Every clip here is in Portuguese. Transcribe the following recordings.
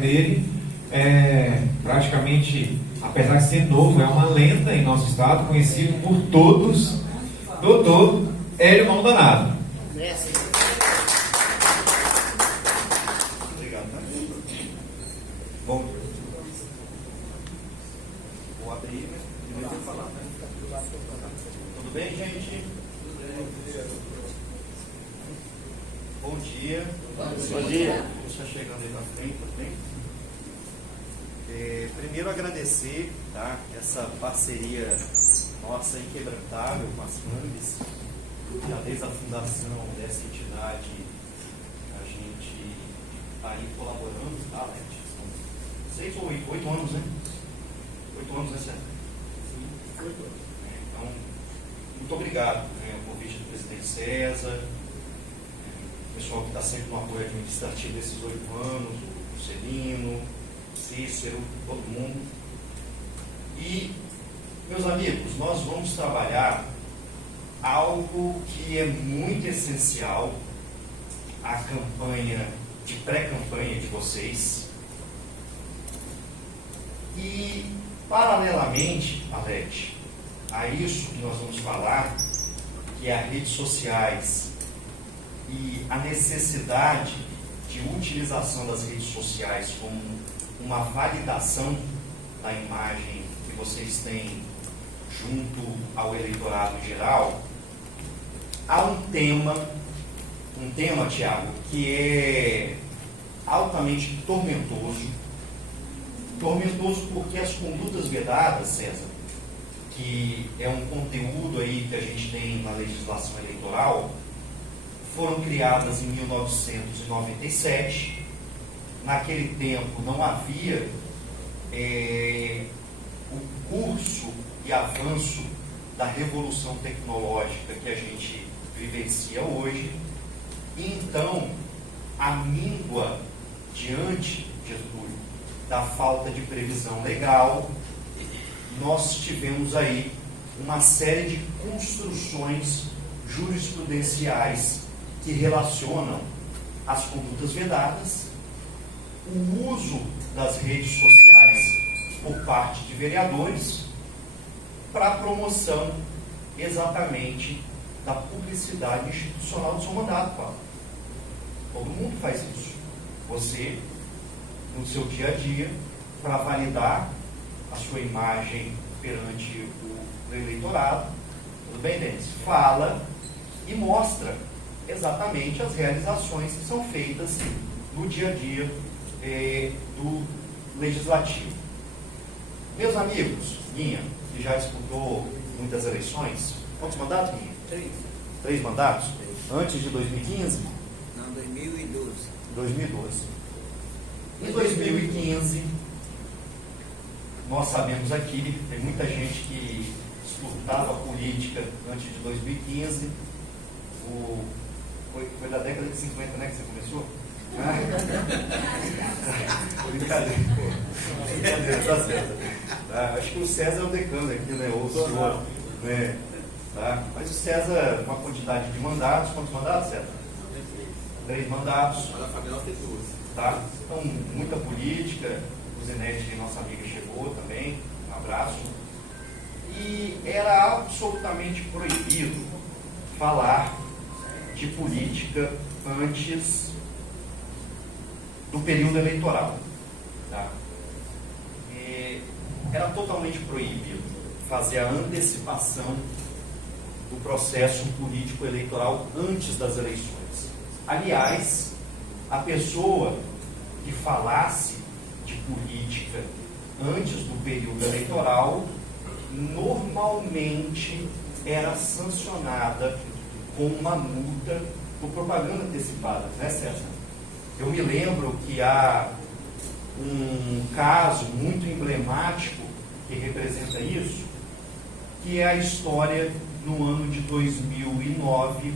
dele é praticamente, apesar de ser novo, é uma lenda em nosso estado, conhecido por todos, doutor Hélio Maldonado. Obrigado. Bom, vou abrir e depois eu falar. Tudo bem, gente? Bom dia. Bom dia. Está chegando aí na frente, tudo bem? Primeiro agradecer, tá, essa parceria nossa inquebrantável com as FAMBs. Já desde a fundação dessa entidade, a gente está aí colaborando, tá, Leti? São 6 ou 8 anos, né? 8 anos, né, Sérgio? Sim, 8 anos. Então, muito obrigado, né, o convite do presidente César, o pessoal que está sempre no apoio administrativo desses 8 anos, o Celino, Cícero, todo mundo. E, meus amigos, nós vamos trabalhar algo que é muito essencial à campanha, de pré-campanha de vocês. E, paralelamente, Alete, a isso que nós vamos falar, que é as redes sociais e a necessidade de utilização das redes sociais como uma validação da imagem que vocês têm junto ao eleitorado geral, há um tema, Tiago, que é altamente tormentoso porque as condutas vedadas, César, que é um conteúdo aí que a gente tem na legislação eleitoral, foram criadas em 1997. Naquele tempo não havia o curso e avanço da revolução tecnológica que a gente vivencia hoje. E então, a míngua diante, Getúlio, da falta de previsão legal, nós tivemos aí uma série de construções jurisprudenciais que relacionam as condutas vedadas, o uso das redes sociais por parte de vereadores para a promoção exatamente da publicidade institucional do seu mandato, Paulo. Todo mundo faz isso. Você, no seu dia a dia, para validar a sua imagem perante o eleitorado, tudo bem, Denis? Fala e mostra exatamente as realizações que são feitas no dia a dia do legislativo. Meus amigos, Guinha, que já disputou muitas eleições, quantos mandatos, Guinha? 3 mandatos? Antes de 2015? Não, 2012. 2012. Em 2015, nós sabemos aqui, tem muita gente que disputava política antes de 2015, foi da década de 50, né, que você começou? Brincadeira, tá certo. Tá? Acho que o César é o decano aqui, né? Ou o senhor, né? Tá? Mas o César, uma quantidade de mandatos, quantos mandatos, César? 3 mandatos. Tá? Então, muita política. O Zenete, nossa amiga, chegou também. Um abraço. E era absolutamente proibido falar de política antes do período eleitoral. Tá? Era totalmente proibido fazer a antecipação do processo político eleitoral antes das eleições. Aliás, a pessoa que falasse de política antes do período eleitoral normalmente era sancionada com uma multa por propaganda antecipada, né, César? Eu me lembro que há um caso muito emblemático que representa isso, que é a história no ano de 2009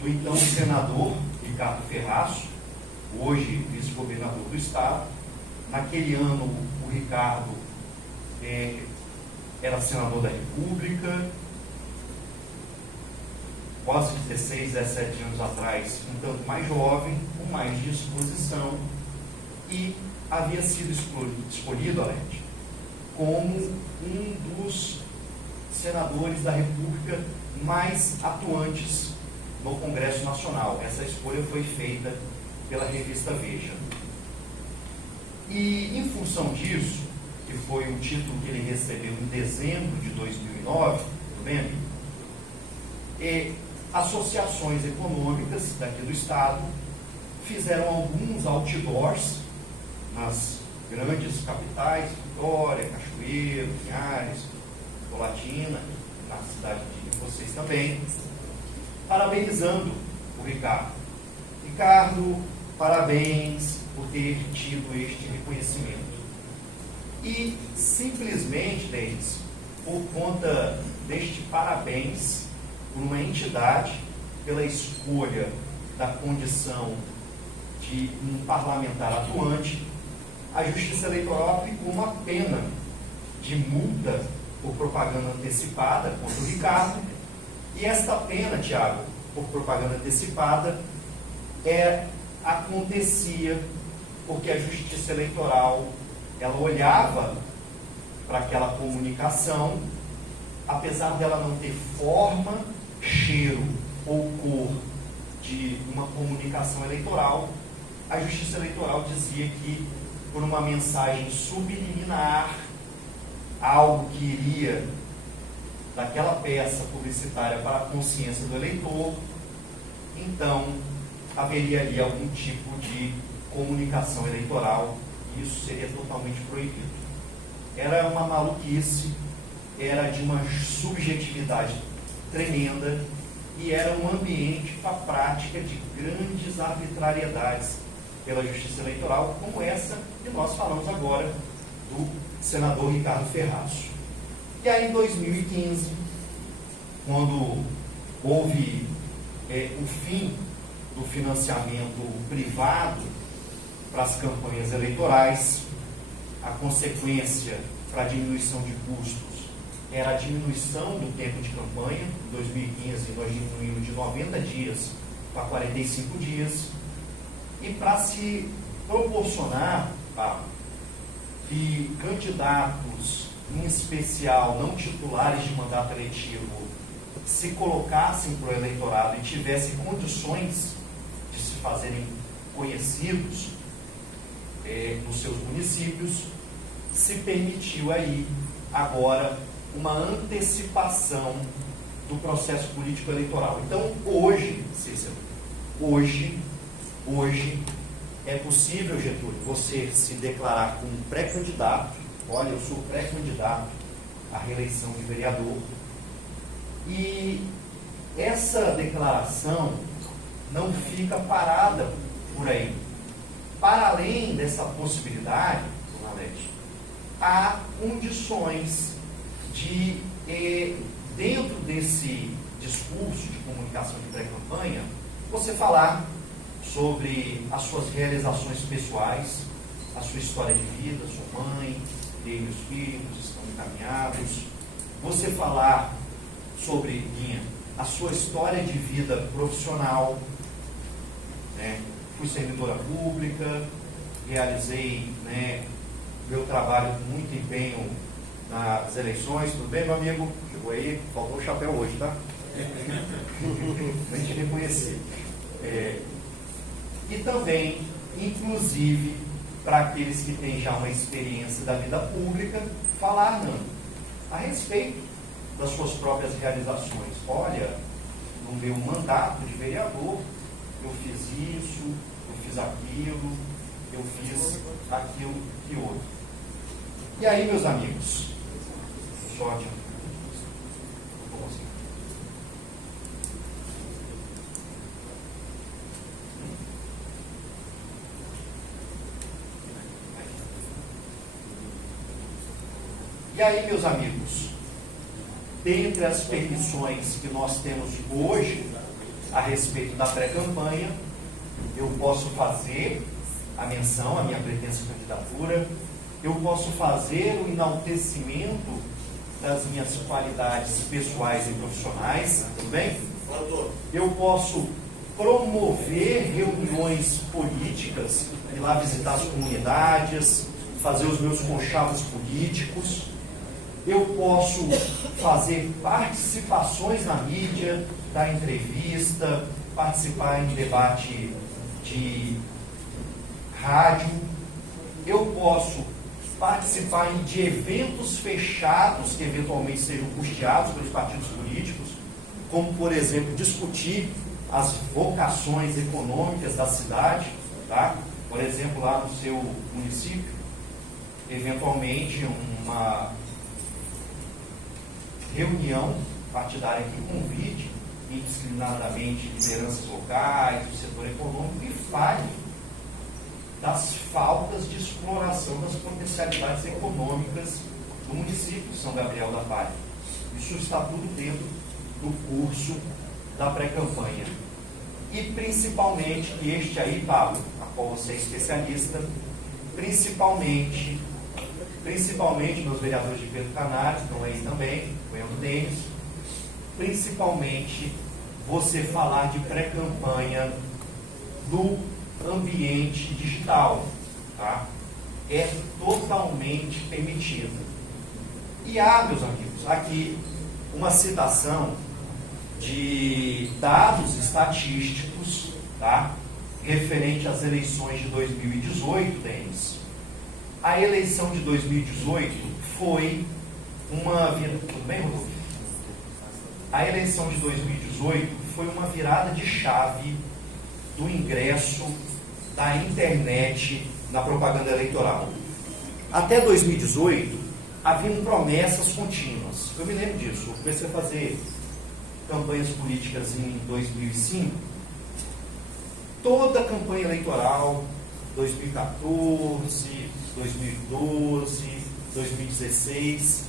do então senador Ricardo Ferraz, hoje vice-governador do estado. Naquele ano o Ricardo era senador da República, quase 16, 17 anos atrás, um tanto mais jovem, com mais disposição, e havia sido escolhido, Alete, como um dos senadores da República mais atuantes no Congresso Nacional. Essa escolha foi feita pela revista Veja. E, em função disso, que foi o título que ele recebeu em dezembro de 2009, tudo bem? Associações econômicas daqui do Estado fizeram alguns outdoors nas grandes capitais, Vitória, Cachoeiro, Linhares, Colatina, na cidade de vocês também, parabenizando o Ricardo. Ricardo, parabéns por ter tido este reconhecimento. E simplesmente, Denis, por conta deste parabéns por uma entidade, pela escolha da condição de um parlamentar atuante, a Justiça Eleitoral aplicou uma pena de multa por propaganda antecipada contra o Ricardo. E esta pena, Tiago, por propaganda antecipada, acontecia porque a Justiça Eleitoral, ela olhava para aquela comunicação, apesar dela não ter forma, cheiro ou cor de uma comunicação eleitoral, a Justiça Eleitoral dizia que, por uma mensagem subliminar, algo que iria daquela peça publicitária para a consciência do eleitor, então haveria ali algum tipo de comunicação eleitoral e isso seria totalmente proibido. Era uma maluquice, era de uma subjetividade tremenda e era um ambiente para a prática de grandes arbitrariedades pela Justiça Eleitoral, como essa que nós falamos agora do senador Ricardo Ferraz. E aí, em 2015, quando houve o fim do financiamento privado para as campanhas eleitorais, a consequência para a diminuição de custos era a diminuição do tempo de campanha. Em 2015, nós diminuímos de 90 dias para 45 dias. E para se proporcionar que candidatos, em especial não titulares de mandato eletivo, se colocassem para o eleitorado e tivessem condições de se fazerem conhecidos nos seus municípios, se permitiu aí agora uma antecipação do processo político eleitoral. Então hoje, Cícero, hoje é possível, Getúlio, você se declarar como pré-candidato. Olha, eu sou pré-candidato à reeleição de vereador. E essa declaração não fica parada por aí. Para além dessa possibilidade, dona Lete, há condições de, dentro desse discurso de comunicação de pré-campanha, você falar sobre as suas realizações pessoais, a sua história de vida, sua mãe, dei meus filhos, estão encaminhados. Você falar sobre, Guinha, a sua história de vida profissional, né? Fui servidora pública, realizei, né, meu trabalho com muito empenho nas eleições. Tudo bem, meu amigo? Chegou aí, faltou o chapéu hoje, tá? Pra gente reconhecer. E também, inclusive, para aqueles que têm já uma experiência da vida pública, falar a respeito das suas próprias realizações. Olha, no meu mandato de vereador, eu fiz isso, eu fiz aquilo, eu fiz aquilo e outro. E aí, meus amigos, só adiante. E aí, meus amigos, dentre as permissões que nós temos hoje a respeito da pré-campanha, eu posso fazer a menção à minha pretensa candidatura, eu posso fazer o enaltecimento das minhas qualidades pessoais e profissionais, tudo bem? Eu posso promover reuniões políticas ir lá visitar as comunidades, fazer os meus conchavos políticos. Eu posso fazer participações na mídia, dar entrevista, participar em debate de rádio. Eu posso participar de eventos fechados que eventualmente sejam custeados pelos partidos políticos, como, por exemplo, discutir as vocações econômicas da cidade, tá? Por exemplo, lá no seu município, eventualmente uma reunião partidária que convide indiscriminadamente lideranças locais, do setor econômico e fale das faltas de exploração das potencialidades econômicas do município de São Gabriel da Palha. Isso está tudo dentro do curso da pré-campanha. E principalmente, que este aí, Pablo, a qual você é especialista, principalmente meus vereadores de Pedro Canário, estão aí também, Goiano Denis, principalmente você falar de pré-campanha no ambiente digital, tá? É totalmente permitido. E meus amigos, aqui uma citação de dados estatísticos, tá? Referente às eleições de 2018, Denis. A eleição de 2018 foi uma virada. Tudo bem, Rodolfo? A eleição de 2018 foi uma virada de chave do ingresso da internet na propaganda eleitoral. Até 2018, haviam promessas contínuas. Eu me lembro disso. Eu comecei a fazer campanhas políticas em 2005. Toda a campanha eleitoral, 2014, 2012, 2016,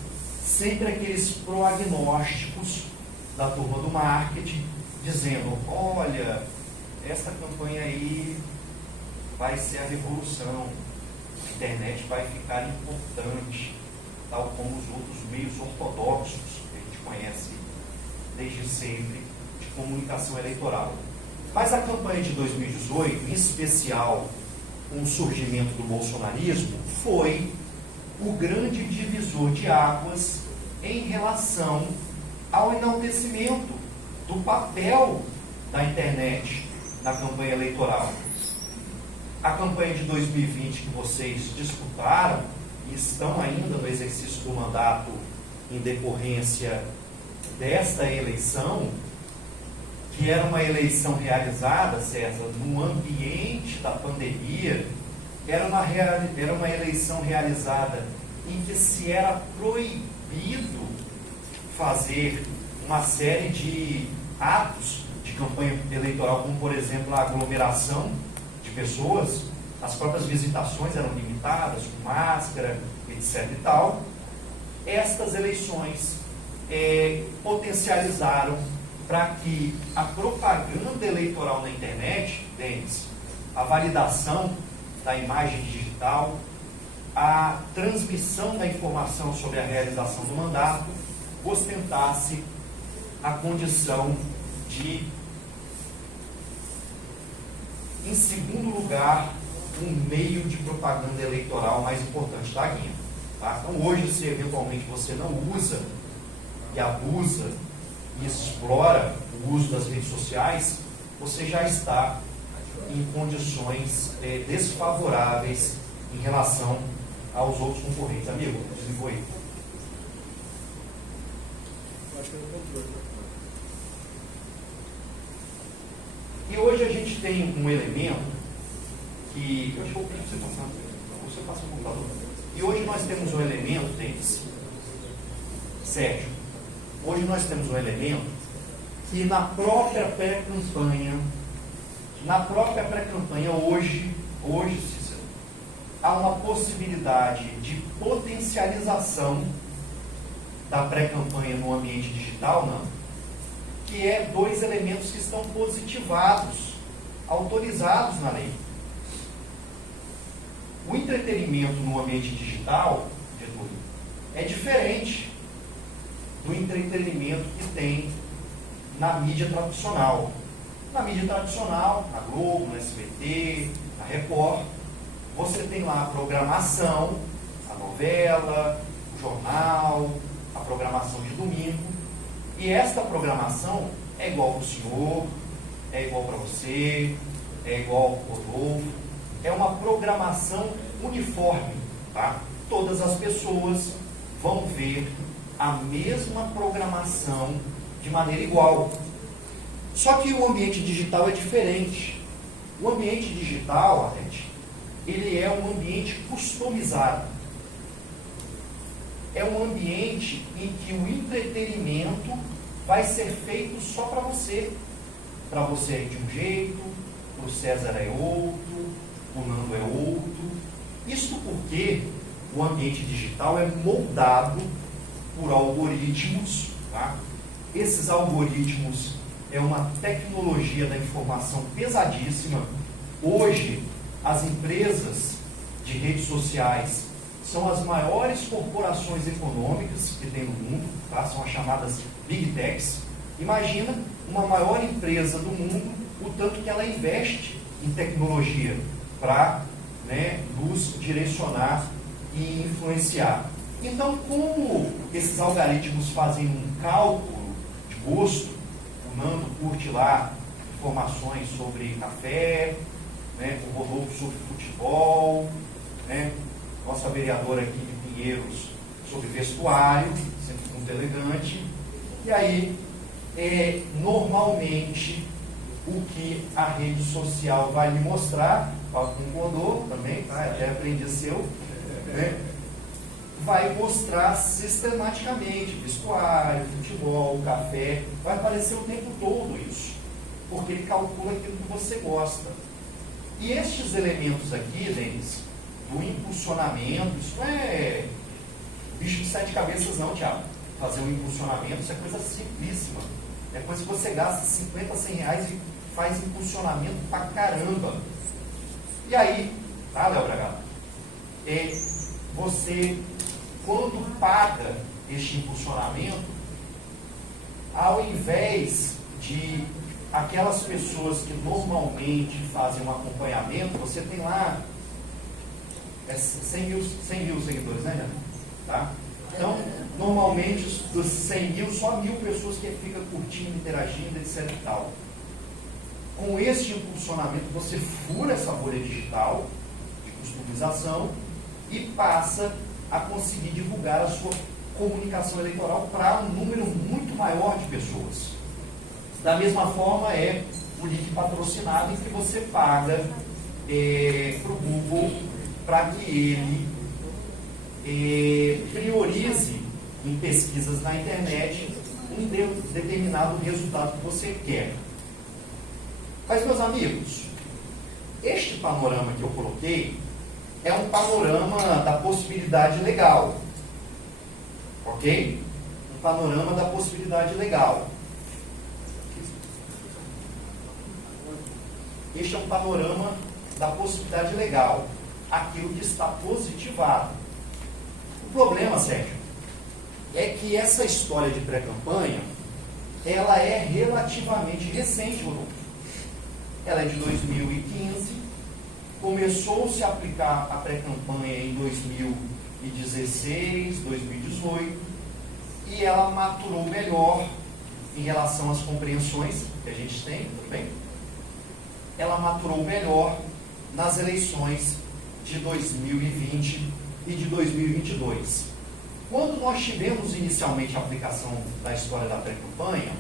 sempre aqueles prognósticos da turma do marketing, dizendo, olha, essa campanha aí vai ser a revolução, a internet vai ficar importante, tal como os outros meios ortodoxos que a gente conhece desde sempre de comunicação eleitoral. Mas a campanha de 2018, em especial com o surgimento do bolsonarismo, foi o grande divisor de águas em relação ao enaltecimento do papel da internet na campanha eleitoral. A campanha de 2020 que vocês disputaram e estão ainda no exercício do mandato em decorrência desta eleição, que era uma eleição realizada, César, no ambiente da pandemia, era uma eleição realizada em que se era proibido fazer uma série de atos de campanha eleitoral, como, por exemplo, a aglomeração de pessoas, as próprias visitações eram limitadas, com máscara, etc. e tal. Estas eleições potencializaram para que a propaganda eleitoral na internet, Denis, a validação da imagem digital, a transmissão da informação sobre a realização do mandato, ostentasse a condição de, em segundo lugar, um meio de propaganda eleitoral mais importante da guia. Tá? Então hoje, se eventualmente você não usa e abusa e explora o uso das redes sociais, você já está em condições desfavoráveis em relação aos outros concorrentes. Amigo, desligou aí. E hoje a gente tem um elemento que eu acho que eu vou pedir para você passar o computador. E hoje nós temos um elemento, Denis, Sérgio, hoje nós temos um elemento que na própria pré-campanha, hoje, Cícero, há uma possibilidade de potencialização da pré-campanha no ambiente digital, não? Que é dois elementos que estão positivados, autorizados na lei. O entretenimento no ambiente digital, Getúlio, é diferente do entretenimento que tem na mídia tradicional. Na mídia tradicional, na Globo, no SBT, na Record, você tem lá a programação, a novela, o jornal, a programação de domingo. E esta programação é igual para o senhor, é igual para você, é igual para o Rodolfo. É uma programação uniforme, tá? Todas as pessoas vão ver a mesma programação de maneira igual. Só que o ambiente digital é diferente. O ambiente digital, gente, ele é um ambiente customizado. É um ambiente em que o entretenimento vai ser feito só para você. Para você é de um jeito, para o César é outro, o Nando é outro. Isso porque o ambiente digital é moldado por algoritmos, tá? Esses algoritmos é uma tecnologia da informação pesadíssima. Hoje, as empresas de redes sociais são as maiores corporações econômicas que tem no mundo, tá? São as chamadas Big Techs. Imagina uma maior empresa do mundo, o tanto que ela investe em tecnologia para, né, nos direcionar e influenciar. Então, como esses algoritmos fazem um cálculo de gosto, o Nando curte lá informações sobre café, né, o Rodolfo sobre futebol, né, nossa vereadora aqui de Pinheiros sobre vestuário, sempre muito elegante. E aí, normalmente, o que a rede social vai lhe mostrar, concordou também, tá? Até aprendi seu, né? Vai mostrar sistematicamente vestuário, futebol, café, vai aparecer o tempo todo isso, porque ele calcula aquilo que você gosta. E estes elementos aqui, Denis, do impulsionamento, isso não é bicho de 7 cabeças não, Thiago. Fazer um impulsionamento, isso é coisa simplíssima. É coisa que você gasta 50, 100 reais e faz impulsionamento pra caramba. E aí, tá, Léo Bragado? Você, quando paga este impulsionamento, ao invés de aquelas pessoas que normalmente fazem um acompanhamento, você tem lá 100 mil seguidores, né, Jana? Tá? Então, normalmente, dos 100 mil, só 1.000 pessoas que ficam curtindo, interagindo, etc e tal. Com este impulsionamento, você fura essa bolha digital de customização e passa a conseguir divulgar a sua comunicação eleitoral para um número muito maior de pessoas. Da mesma forma, é o link patrocinado em que você paga para o Google para que ele priorize em pesquisas na internet um determinado resultado que você quer. Mas, meus amigos, este panorama que eu coloquei é um panorama da possibilidade legal. Ok? Um panorama da possibilidade legal. Este é um panorama da possibilidade legal. Aquilo que está positivado. O problema, Sérgio, é que essa história de pré-campanha, ela é relativamente recente, Rodolfo. Ela é de 2015, começou-se a aplicar a pré-campanha em 2016, 2018, e ela maturou melhor em relação às compreensões que a gente tem, tudo bem? Ela maturou melhor nas eleições de 2020 e de 2022. Quando nós tivemos inicialmente a aplicação da história da pré-campanha,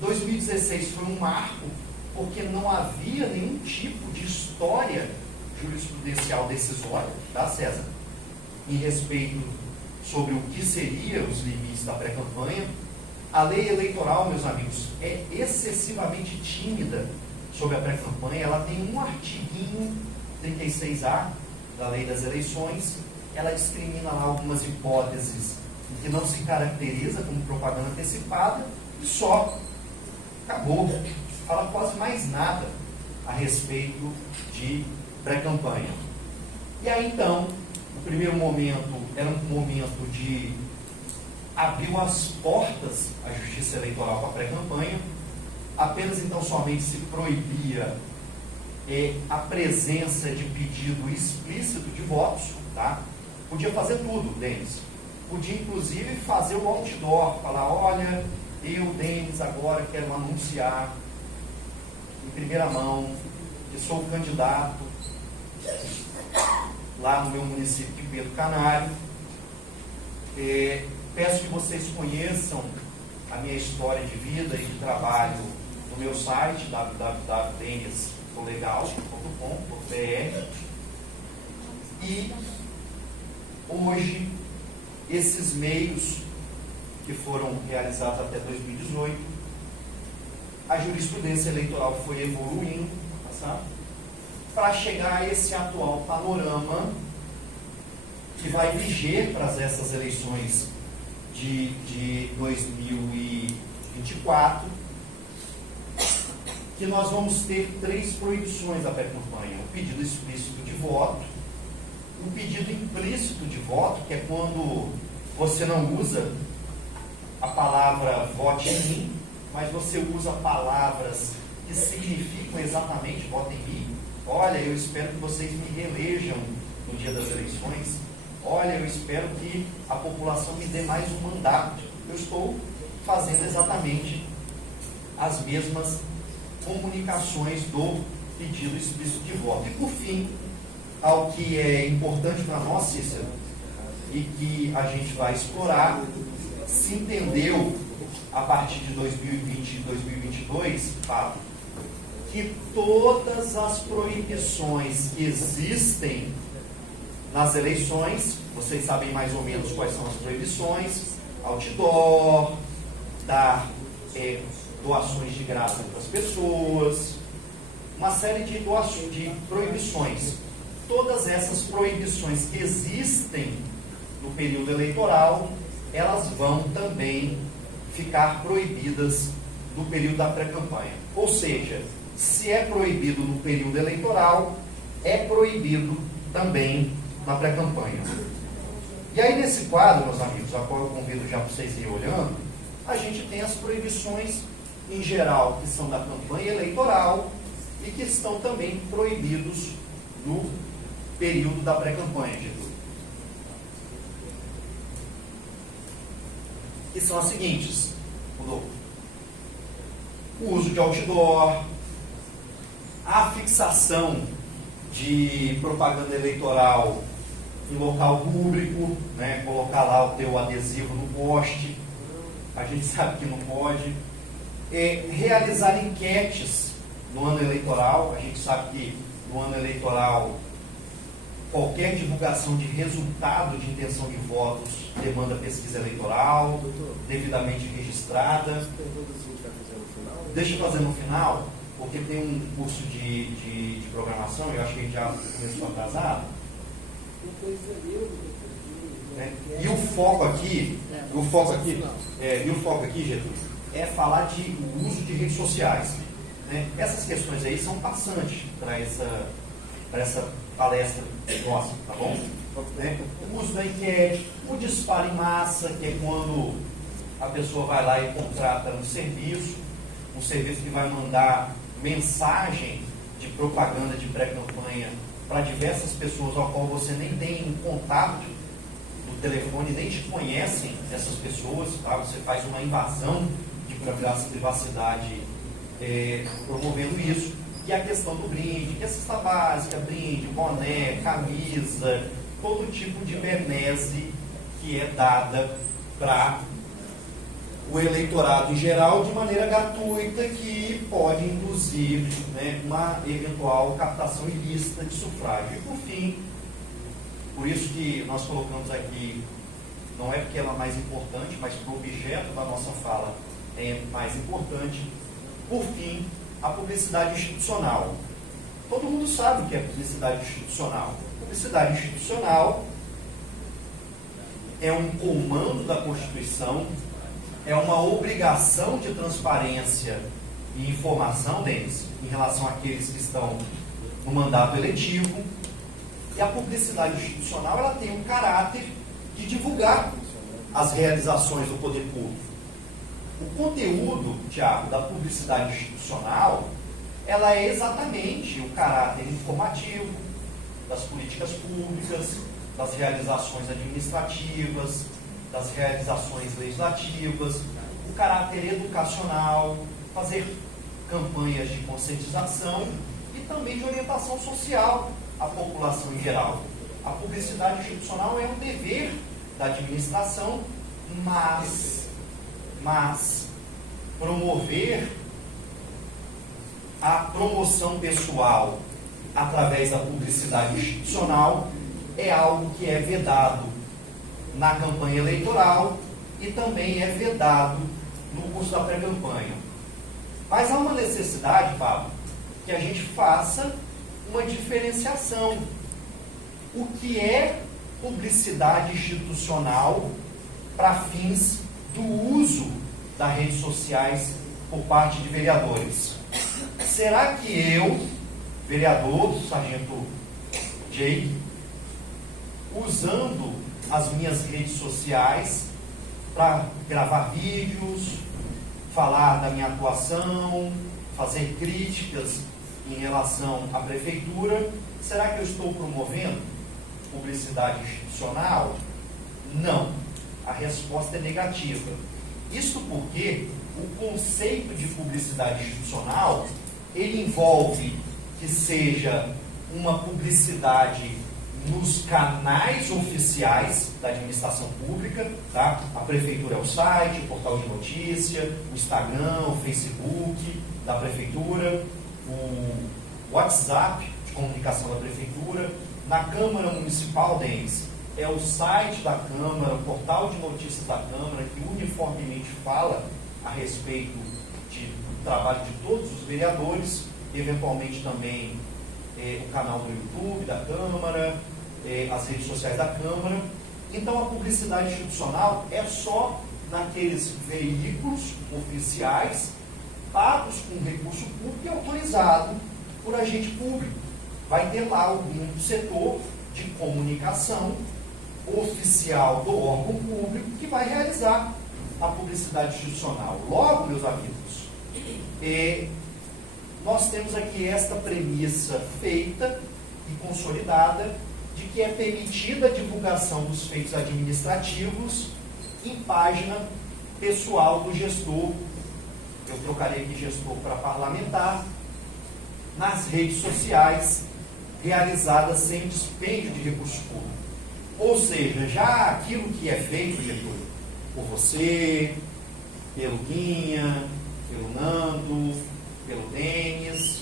2016 foi um marco, porque não havia nenhum tipo de história jurisprudencial decisória, tá, César? Em respeito sobre o que seriam os limites da pré-campanha. A lei eleitoral, meus amigos, é excessivamente tímida sobre a pré-campanha. Ela tem um artiguinho 36A da lei das eleições. Ela discrimina lá algumas hipóteses em que não se caracteriza como propaganda antecipada e só. Acabou. Fala quase mais nada a respeito de pré-campanha. E aí, então, o primeiro momento era um momento de abriu as portas à justiça eleitoral para a pré-campanha. Apenas, então, somente se proibia a presença de pedido explícito de votos, tá? Podia fazer tudo, Denis. Podia, inclusive, fazer o outdoor, falar, olha, eu, Denis, agora quero anunciar em primeira mão que sou o candidato lá no meu município de Pedro Canário. Peço que vocês conheçam a minha história de vida e de trabalho no meu site, www.deniscolegal.com.br. E hoje, esses meios que foram realizados até 2018, a jurisprudência eleitoral foi evoluindo, para chegar a esse atual panorama que vai viger para essas eleições de 2024, que nós vamos ter 3 proibições da pré-campanha: o pedido explícito de voto, o pedido implícito de voto, que é quando você não usa a palavra vote em mim, mas você usa palavras que significam exatamente vote em mim. Olha, eu espero que vocês me reelejam no dia das eleições. Olha, eu espero que a população me dê mais um mandato. Eu estou fazendo exatamente as mesmas comunicações do pedido explícito de voto. E por fim, ao que é importante para nós, Cícero, e que a gente vai explorar, se entendeu a partir de 2020 e 2022, Fábio, que todas as proibições que existem nas eleições, vocês sabem mais ou menos quais são as proibições: outdoor, dar doações de graça para as pessoas, uma série de proibições. Todas essas proibições que existem no período eleitoral, elas vão também ficar proibidas no período da pré-campanha. Ou seja, se é proibido no período eleitoral, é proibido também na pré-campanha. E aí, nesse quadro, meus amigos, a qual eu convido já para vocês irem olhando, a gente tem as proibições em geral, que são da campanha eleitoral e que estão também proibidos no período da pré-campanha, Getúlio. Que são as seguintes: o uso de outdoor, a fixação de propaganda eleitoral em local público, né? Colocar lá o teu adesivo no poste, a gente sabe que não pode. Realizar enquetes no ano eleitoral, a gente sabe que no ano eleitoral qualquer divulgação de resultado de intenção de votos demanda pesquisa eleitoral, devidamente registrada. Deixa eu fazer no final, porque tem um curso de programação, eu acho que a gente já começou atrasado. E o foco aqui, Getúlio, é falar de uso de redes sociais. Né? Essas questões aí são passantes para essa palestra nossa, tá bom? Né? O uso da enquete, o disparo em massa, que é quando a pessoa vai lá e contrata um serviço que vai mandar mensagem de propaganda de pré-campanha para diversas pessoas ao qual você nem tem um contato no telefone, nem te conhecem essas pessoas, tá? Você faz uma invasão de privacidade promovendo isso. E a questão do brinde, que é cesta básica, brinde, boné, camisa, todo tipo de benesse que é dada para o eleitorado em geral de maneira gratuita, que pode induzir, né, uma eventual captação ilícita de sufrágio. E por fim, por isso que nós colocamos aqui, não é porque ela é mais importante, mas para o objeto da nossa fala é mais importante, por fim, a publicidade institucional. Todo mundo sabe o que é publicidade institucional. Publicidade institucional é um comando da Constituição, é uma obrigação de transparência e informação deles em relação àqueles que estão no mandato eletivo. E a publicidade institucional, ela tem um caráter de divulgar as realizações do poder público. O conteúdo, Tiago, da publicidade institucional ela é exatamente o caráter informativo das políticas públicas, das realizações administrativas, das realizações legislativas, o caráter educacional, fazer campanhas de conscientização e também de orientação social à população em geral. A publicidade institucional é um dever da administração, mas promover a promoção pessoal através da publicidade institucional é algo que é vedado na campanha eleitoral e também é vedado no curso da pré-campanha. Mas há uma necessidade, Fábio, que a gente faça uma diferenciação. O que é publicidade institucional para fins do uso das redes sociais por parte de vereadores? Será que eu, vereador, sargento Jake, usando as minhas redes sociais para gravar vídeos, falar da minha atuação, fazer críticas em relação à prefeitura, será que eu estou promovendo publicidade institucional? Não. A resposta é negativa. Isso porque o conceito de publicidade institucional, ele envolve que seja uma publicidade nos canais oficiais da administração pública, tá? A prefeitura é o site, o portal de notícia, o Instagram, o Facebook da prefeitura, o WhatsApp de comunicação da prefeitura. Na Câmara Municipal, Denis, é o site da Câmara, o portal de notícias da Câmara, que uniformemente fala a respeito do trabalho de todos os vereadores, eventualmente também o canal do YouTube da Câmara, as redes sociais da Câmara. Então a publicidade institucional é só naqueles veículos oficiais pagos com recurso público e autorizado por agente público. Vai ter lá algum setor de comunicação oficial do órgão público que vai realizar a publicidade institucional. Logo, meus amigos, nós temos aqui esta premissa feita e consolidada de que é permitida a divulgação dos feitos administrativos em página pessoal do gestor, eu trocarei aqui gestor para parlamentar, nas redes sociais, realizadas sem dispêndio de recurso público. Ou seja, já aquilo que é feito, Getúlio, por você, pelo Guinha, pelo Nando, pelo Denis,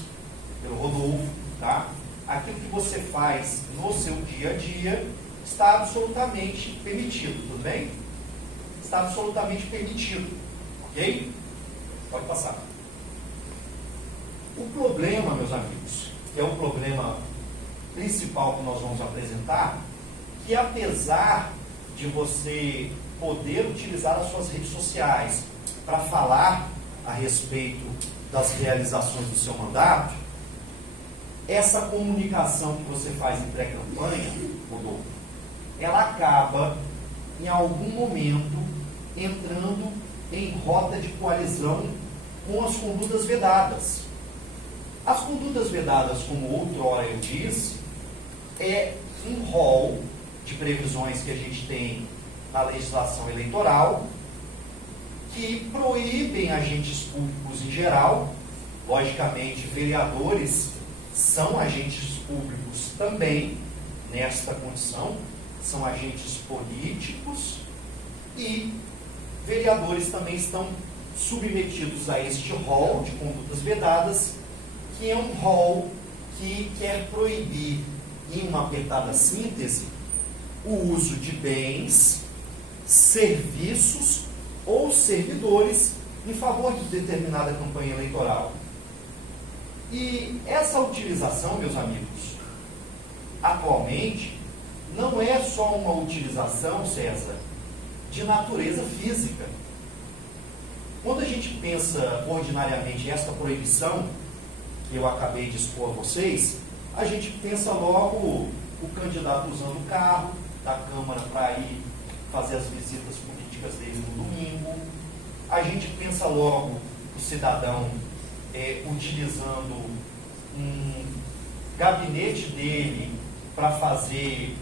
pelo Rodolfo, tá? Aquilo que você faz no seu dia a dia está absolutamente permitido, tudo bem? Está absolutamente permitido, ok? Pode passar. O problema, meus amigos, que é o problema principal que nós vamos apresentar, que apesar de você poder utilizar as suas redes sociais para falar a respeito das realizações do seu mandato, essa comunicação que você faz em pré-campanha, Rodolfo, ela acaba, em algum momento, entrando em rota de coalizão com as condutas vedadas. As condutas vedadas, como outrora eu disse, é um rol de previsões que a gente tem na legislação eleitoral que proíbem agentes públicos em geral, logicamente vereadores são agentes públicos também nesta condição, são agentes políticos e vereadores também estão submetidos a este rol de condutas vedadas, que é um rol que quer proibir, em uma apertada síntese, o uso de bens, serviços ou servidores em favor de determinada campanha eleitoral. E essa utilização, meus amigos, atualmente, não é só uma utilização, César, de natureza física. Quando a gente pensa ordinariamente esta proibição, que eu acabei de expor a vocês, a gente pensa logo o candidato usando o carro da Câmara para ir fazer as visitas políticas dele no domingo. A gente pensa logo o cidadão utilizando um gabinete dele para fazer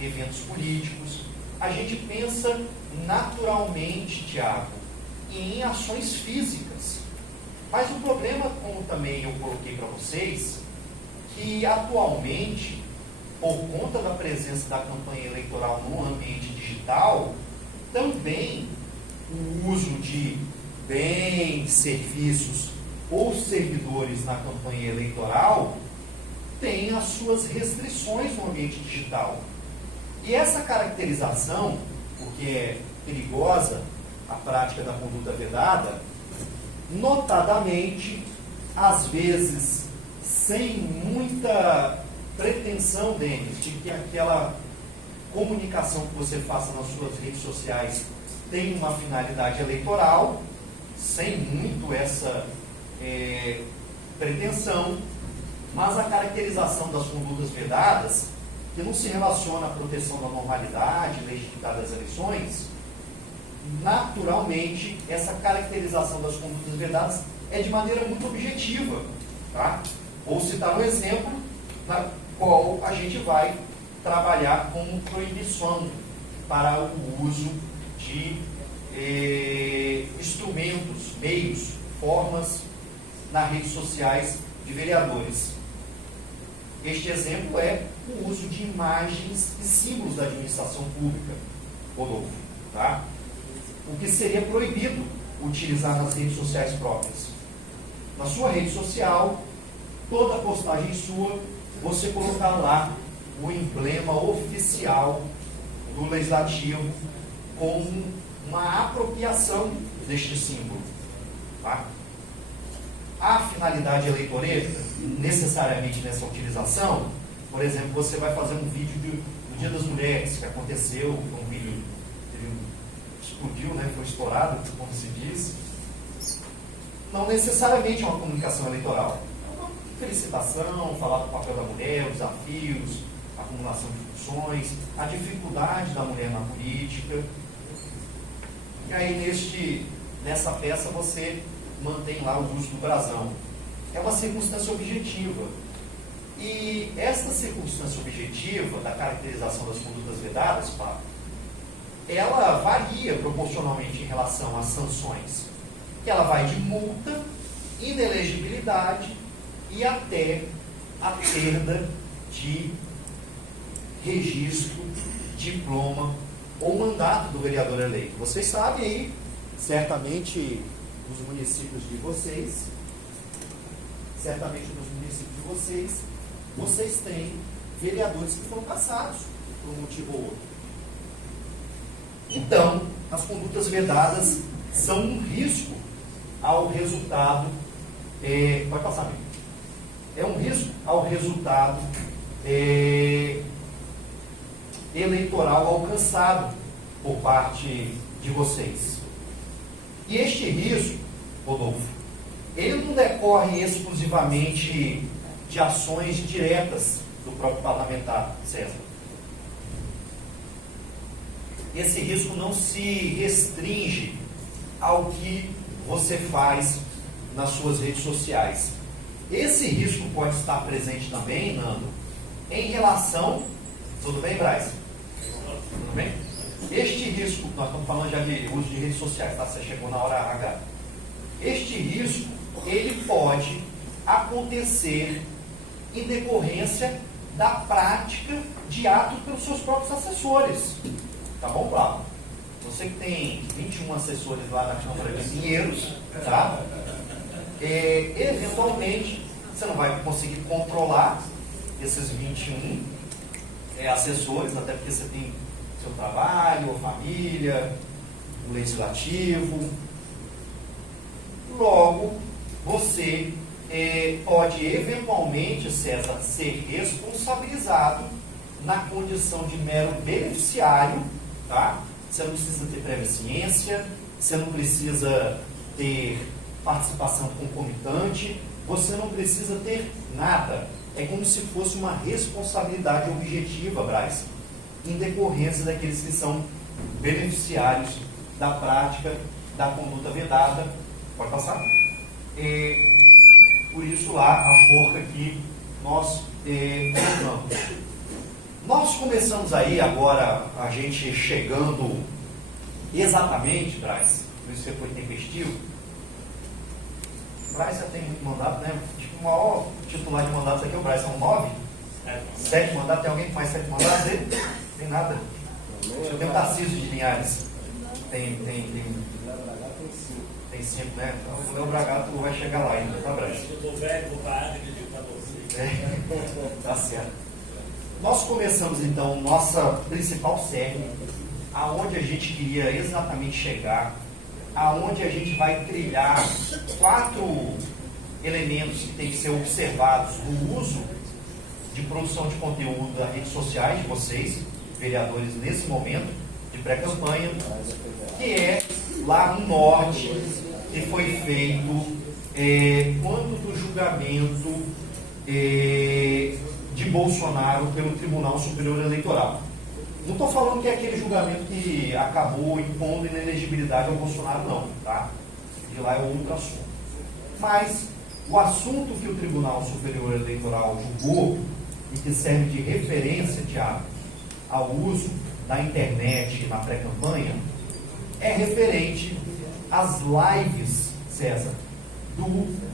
eventos políticos. A gente pensa naturalmente, Tiago, em ações físicas. Mas o problema, como também eu coloquei para vocês, que atualmente, por conta da presença da campanha eleitoral no ambiente digital, também o uso de bens, serviços ou servidores na campanha eleitoral tem as suas restrições no ambiente digital. E essa caracterização, porque é perigosa a prática da conduta vedada, notadamente, às vezes, sem muita pretensão, Denis, de que aquela comunicação que você faça nas suas redes sociais tem uma finalidade eleitoral, sem muito essa pretensão, mas a caracterização das condutas vedadas, que não se relaciona à proteção da normalidade, legitimidade das eleições, naturalmente, essa caracterização das condutas vedadas é de maneira muito objetiva. Tá? Vou citar um exemplo na qual a gente vai trabalhar com proibição para o uso de instrumentos, meios, formas nas redes sociais de vereadores. Este exemplo é o uso de imagens e símbolos da administração pública, Rodolfo. Tá? O que seria proibido utilizar nas redes sociais próprias. Na sua rede social, toda postagem sua, você colocar lá o emblema oficial do Legislativo com uma apropriação deste símbolo. Tá? A finalidade eleitoreira, necessariamente nessa utilização, por exemplo, você vai fazer um vídeo do Dia das Mulheres, que aconteceu, um vídeo que explodiu, né, foi estourado, como se diz. Não necessariamente é uma comunicação eleitoral. É uma felicitação, falar do papel da mulher, os desafios, a acumulação de funções, a dificuldade da mulher na política. E aí, nessa peça, você mantém lá o uso do brasão. É uma circunstância objetiva. E essa circunstância objetiva da caracterização das condutas vedadas, Pablo, ela varia proporcionalmente em relação às sanções. Ela vai de multa, inelegibilidade e até a perda de registro, diploma ou mandato do vereador eleito. Vocês sabem aí, certamente, nos municípios de vocês, vocês têm vereadores que foram cassados por um motivo ou outro. Então, as condutas vedadas são um risco ao resultado. Pode passar, amigo. É um risco ao resultado eleitoral alcançado por parte de vocês. E este risco, Rodolfo, ele não decorre exclusivamente de ações diretas do próprio parlamentar, César. Esse risco não se restringe ao que você faz nas suas redes sociais. Esse risco pode estar presente também, Nando, em relação... Tudo bem, Braz? Tudo bem? Este risco, nós estamos falando já de uso de redes sociais, tá? Você chegou na hora H. Este risco, ele pode acontecer em decorrência da prática de atos pelos seus próprios assessores. Tá bom, Flávio? Você que tem 21 assessores lá na Câmara de Pinheiros, tá? Eventualmente, você não vai conseguir controlar esses 21 assessores, até porque você tem seu trabalho, família, o legislativo. Logo, você pode eventualmente, César, ser responsabilizado na condição de mero beneficiário, tá? Você não precisa ter prévia ciência, você não precisa ter participação concomitante, você não precisa ter nada. É como se fosse uma responsabilidade objetiva, Braz, em decorrência daqueles que são beneficiários da prática da conduta vedada. Pode passar? Por isso lá a forca que nós usamos. Nós começamos aí agora, a gente chegando exatamente, Braz, por isso você foi tempestivo. Braz já tem muito mandato, né? Tipo, o maior titular de mandatos aqui é o Braz, são 9? 7 mandatos, tem alguém com mais 7 mandatos dele? Tem nada. Eu tenho o Tarcísio de Linhares. Tem 5, né? Então o Léo Bragato vai chegar lá ainda, tá, Braz? Eu tô velho, vou parar de acreditar pra você. Tá certo. Nós começamos então nossa principal série, aonde a gente queria exatamente chegar, aonde a gente vai trilhar 4 elementos que têm que ser observados no uso de produção de conteúdo das redes sociais de vocês, vereadores, nesse momento de pré-campanha, que é lá no norte, que foi feito quando do julgamento de Bolsonaro pelo Tribunal Superior Eleitoral. Não estou falando que é aquele julgamento que acabou impondo inelegibilidade ao Bolsonaro, não, tá? De lá é outro assunto. Mas o assunto que o Tribunal Superior Eleitoral julgou e que serve de referência, Tiago, ao uso da internet na pré-campanha é referente às lives, César, do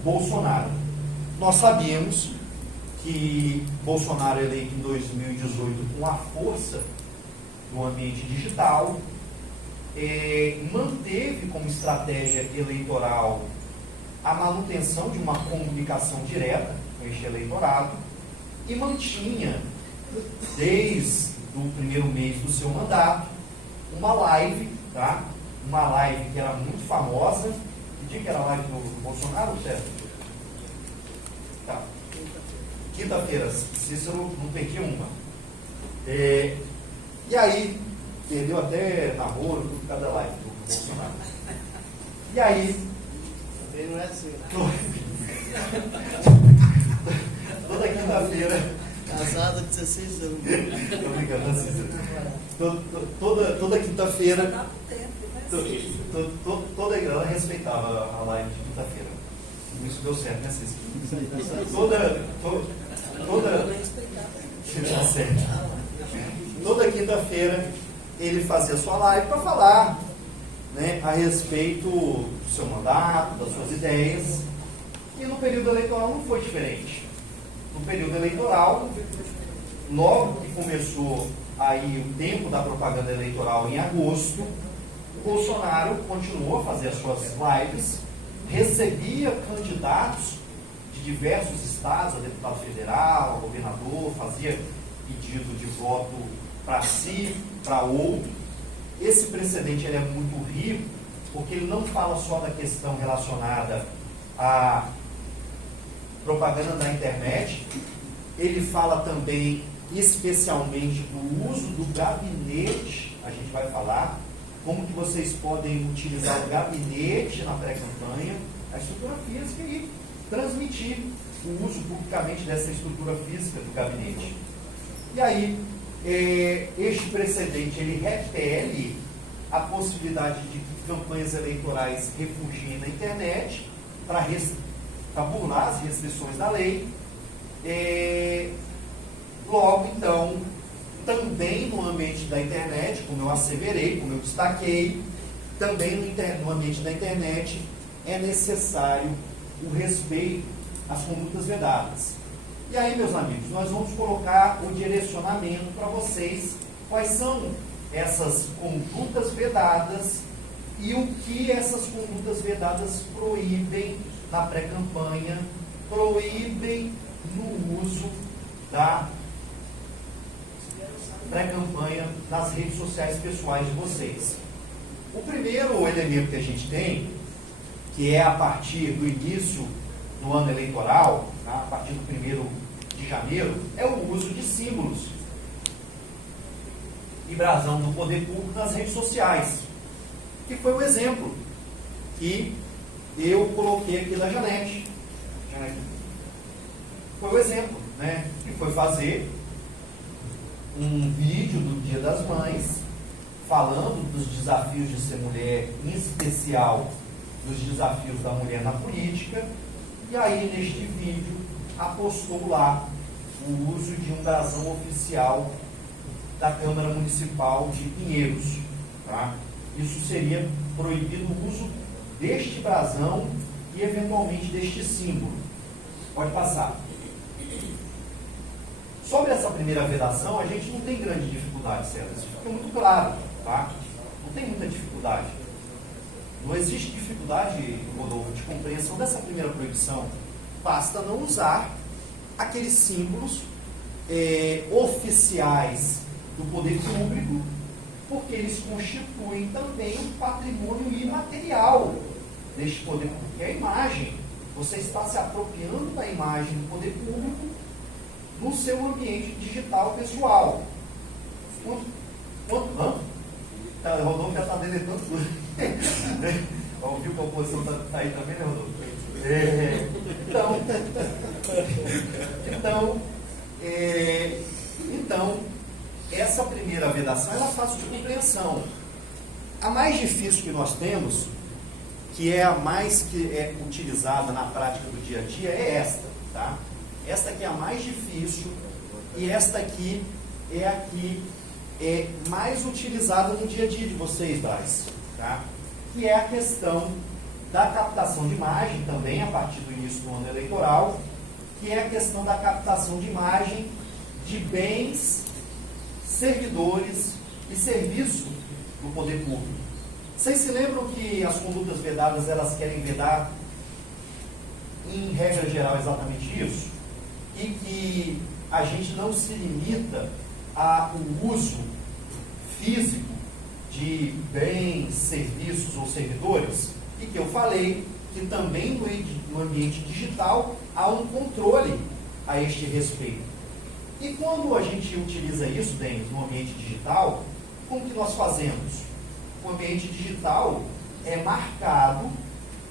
Bolsonaro. Nós sabemos que Bolsonaro, eleito em 2018 com a força do ambiente digital, manteve como estratégia eleitoral a manutenção de uma comunicação direta com este eleitorado e mantinha, desde o primeiro mês do seu mandato, uma live, tá? Uma live que era muito famosa. Que dia que era a live do Bolsonaro, certo? Tá. Quinta-feira, Cícero não perdia uma. E aí, perdeu até namoro por cada live do Bolsonaro. E aí, Ele não é assim. toda quinta-feira. Casado há 16 anos. Tô brincando, Cícero. Toda quinta-feira. Toda ela respeitava a live de quinta-feira. Isso deu certo, né, Cícero? Toda quinta-feira ele fazia sua live para falar, né, a respeito do seu mandato, das suas ideias. E no período eleitoral não foi diferente. No período eleitoral, logo que começou aí o tempo da propaganda eleitoral em agosto, o Bolsonaro continuou a fazer as suas lives, recebia candidatos de diversos estados, a deputado federal, a governador, fazia pedido de voto para si, para outro. Esse precedente ele é muito rico, porque ele não fala só da questão relacionada à propaganda na internet, ele fala também especialmente do uso do gabinete. A gente vai falar como que vocês podem utilizar o gabinete na pré-campanha, a estrutura física, e transmitir o uso publicamente dessa estrutura física do gabinete. E aí, este precedente, ele repele a possibilidade de que campanhas eleitorais refugiem na internet para burlar as restrições da lei. Logo, então, também no ambiente da internet, como eu asseverei, como eu destaquei, também no ambiente da internet é necessário o respeito às condutas vedadas. E aí, meus amigos, nós vamos colocar o direcionamento para vocês, quais são essas condutas vedadas e o que essas condutas vedadas proíbem na pré-campanha, proíbem no uso da pré-campanha nas redes sociais pessoais de vocês. O primeiro elemento que a gente tem, que é a partir do início do ano eleitoral, tá? A partir do 1º de janeiro, é o uso de símbolos e brasão do poder público nas redes sociais, que foi o exemplo que eu coloquei aqui da Janete. Foi o exemplo, né? Que foi fazer um vídeo do Dia das Mães, falando dos desafios de ser mulher, em especial dos desafios da mulher na política, E aí, neste vídeo, apostou lá o uso de um brasão oficial da Câmara Municipal de Pinheiros. Tá? Isso seria proibido o uso deste brasão e, eventualmente, deste símbolo. Pode passar. Sobre essa primeira vedação, a gente não tem grande dificuldade, César. Isso fica muito claro. Tá? Não tem muita dificuldade. Não existe dificuldade, Rodolfo, de compreensão dessa primeira proibição. Basta não usar aqueles símbolos oficiais do poder público, porque eles constituem também um patrimônio imaterial deste poder público. É a imagem. Você está se apropriando da imagem do poder público no seu ambiente digital pessoal. O Rodolfo já está deletando tudo. Viu que a oposição está aí também, né, Rodolfo? Então, essa primeira vedação ela é fácil de compreensão. A mais difícil que nós temos, que é a mais que é utilizada na prática do dia a dia, é esta. Tá? Esta aqui é a mais difícil e esta aqui é a que é mais utilizada no dia a dia de vocês, Braz. Tá? Que é a questão da captação de imagem, também a partir do início do ano eleitoral, que é a questão da captação de imagem de bens, servidores e serviços do poder público. Vocês se lembram que as condutas vedadas, elas querem vedar, em regra geral, exatamente isso? E que a gente não se limita ao uso físico de bens, serviços ou servidores, e que eu falei que também no ambiente digital há um controle a este respeito. E quando a gente utiliza isso, Denis, no ambiente digital, como que nós fazemos? O ambiente digital é marcado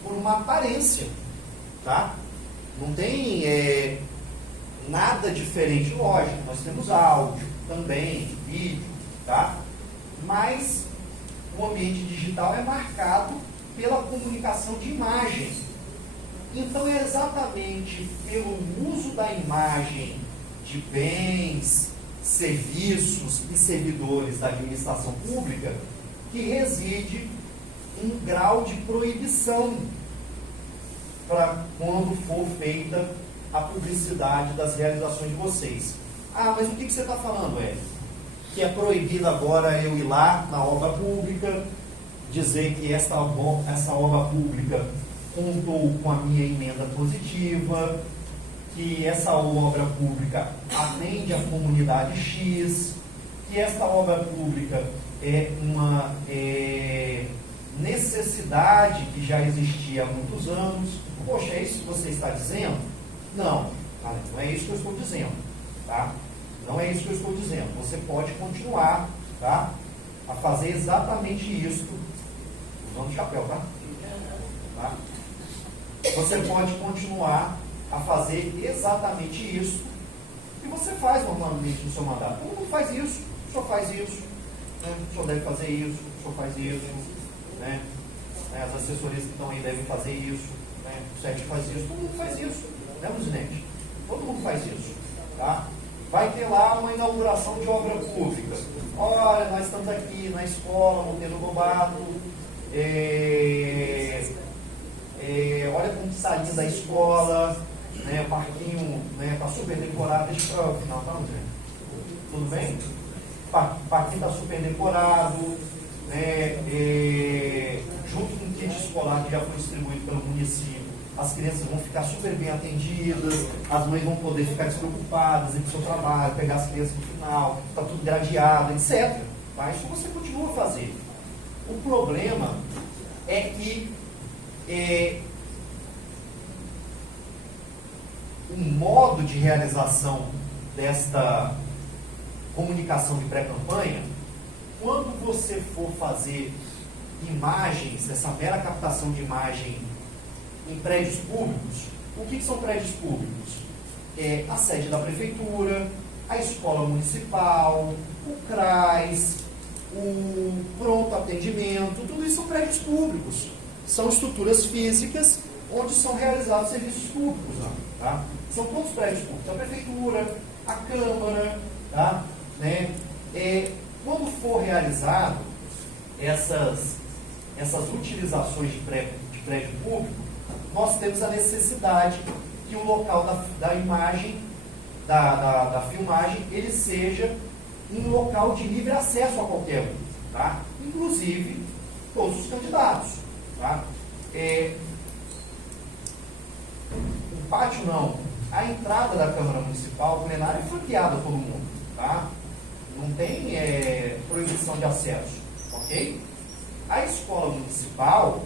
por uma aparência, tá? Não tem nada diferente, lógico, nós temos áudio também, vídeo, tá? Mas o ambiente digital é marcado pela comunicação de imagem. Então é exatamente pelo uso da imagem de bens, serviços e servidores da administração pública que reside um grau de proibição para quando for feita a publicidade das realizações de vocês. Ah, mas o que você está falando, Hélio? Que é proibido agora eu ir lá na obra pública, dizer que essa obra pública contou com a minha emenda positiva, que essa obra pública atende a comunidade X, que essa obra pública é uma necessidade que já existia há muitos anos. Poxa, é isso que você está dizendo? Não, não é isso que eu estou dizendo, tá? Não é isso que eu estou dizendo. Você pode continuar, tá, a fazer exatamente isso, usando chapéu, tá? Você pode continuar a fazer exatamente isso que você faz normalmente no seu mandato. Todo mundo faz isso, o senhor faz isso, né? O senhor deve fazer isso, o senhor faz isso, né? As assessorias que estão aí devem fazer isso, né? O SET faz isso, todo mundo faz isso, né, presidente? Todo mundo faz isso, tá? Vai ter lá uma inauguração de obra pública. Olha, nós estamos aqui na escola, Monteiro Lobato, olha como está linda a escola, né, o parquinho está super decorado. Deixa para o final, tá, André? Tudo bem? O parquinho está super decorado, né, junto com o kit escolar que já foi distribuído pelo município. As crianças vão ficar super bem atendidas, as mães vão poder ficar despreocupadas em seu trabalho, pegar as crianças no final, está tudo gradeado, etc. Tá? Isso você continua a fazer. O problema é que o modo de realização desta comunicação de pré-campanha, quando você for fazer imagens, essa mera captação de imagem em prédios públicos, o que são prédios públicos? É a sede da prefeitura, a escola municipal, o CRAS, o pronto atendimento, tudo isso são prédios públicos. São estruturas físicas onde são realizados serviços públicos. Tá? São todos prédios públicos, a prefeitura, a Câmara. Tá? Né? Quando for realizado essas utilizações de prédio público, nós temos a necessidade que o local da imagem, da filmagem, ele seja um local de livre acesso a qualquer um, tá? Inclusive todos os candidatos. Tá? O pátio não. A entrada da Câmara Municipal, o plenário, é franqueada a todo mundo. Tá? Não tem proibição de acesso. Ok? A escola municipal,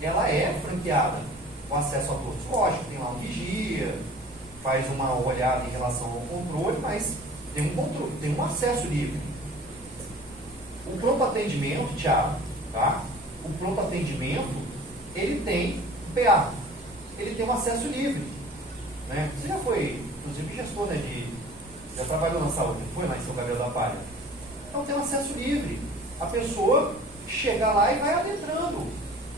ela é franqueada com acesso a todos. Lógico, tem lá um vigia, faz uma olhada em relação ao controle, mas tem um controle, tem um acesso livre. O pronto atendimento, Thiago, tá? O pronto atendimento, ele tem PA, ele tem um acesso livre. Né? Você já foi, inclusive, gestor, né, já trabalhou na saúde, foi lá em São Gabriel da Palha. Então tem um acesso livre. A pessoa chega lá e vai adentrando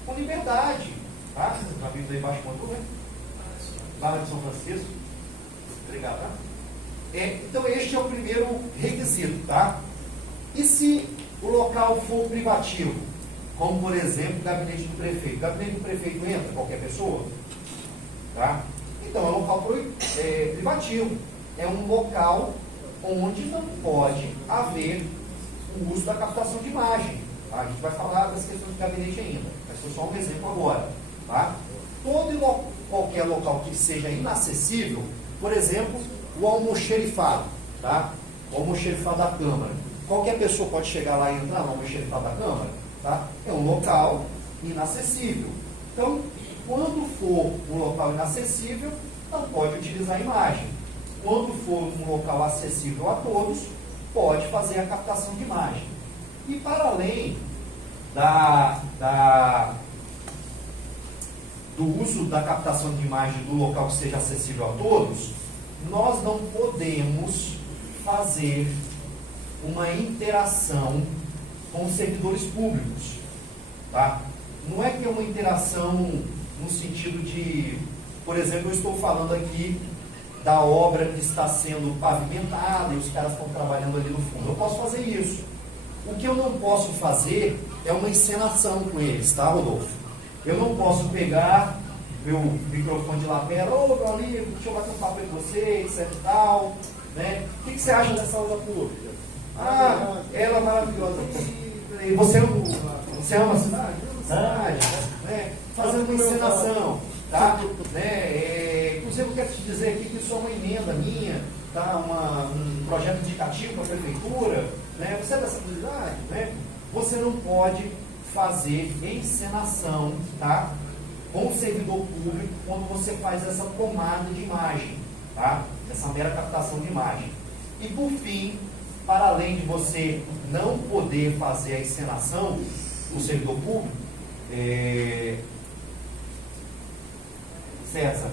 com liberdade. Tá? Os amigos aí embaixo mandou, né? Lá de São Francisco. Obrigado, tá? Então este é o primeiro requisito, tá? E se o local for privativo, como por exemplo o gabinete do prefeito? O gabinete do prefeito entra qualquer pessoa? Tá? Então é um local privativo. É um local onde não pode haver o uso da captação de imagem. Tá? A gente vai falar das questões do gabinete ainda, mas foi só um exemplo agora. Tá? Qualquer local que seja inacessível, por exemplo, o almoxerifado, tá? O almoxerifado da Câmara. Qualquer pessoa pode chegar lá e entrar no almoxerifado da Câmara, tá? É um local inacessível. Então, quando for um local inacessível, não pode utilizar a imagem. Quando for um local acessível a todos, pode fazer a captação de imagem. E para além do uso da captação de imagem do local que seja acessível a todos, nós não podemos fazer uma interação com os servidores públicos. Tá? Não é que é uma interação no sentido de, por exemplo, eu estou falando aqui da obra que está sendo pavimentada e os caras estão trabalhando ali no fundo. Eu posso fazer isso. O que eu não posso fazer é uma encenação com eles, tá, Rodolfo? Eu não posso pegar meu microfone de lapela, ô, meu amigo, deixa eu bater um papo com você, etc e tal, né? O que você acha dessa aula pública? Ah, ela é maravilhosa. E você ama a cidade? Né? Fazendo uma encenação, tá? Né? Inclusive, eu quero te dizer aqui que isso é uma emenda minha, tá? Um projeto indicativo para a prefeitura, né? Você é dessa comunidade, né? Você não pode fazer encenação, tá? Com o servidor público quando você faz essa tomada de imagem, tá? Essa mera captação de imagem. E por fim, para além de você não poder fazer a encenação do servidor público, César,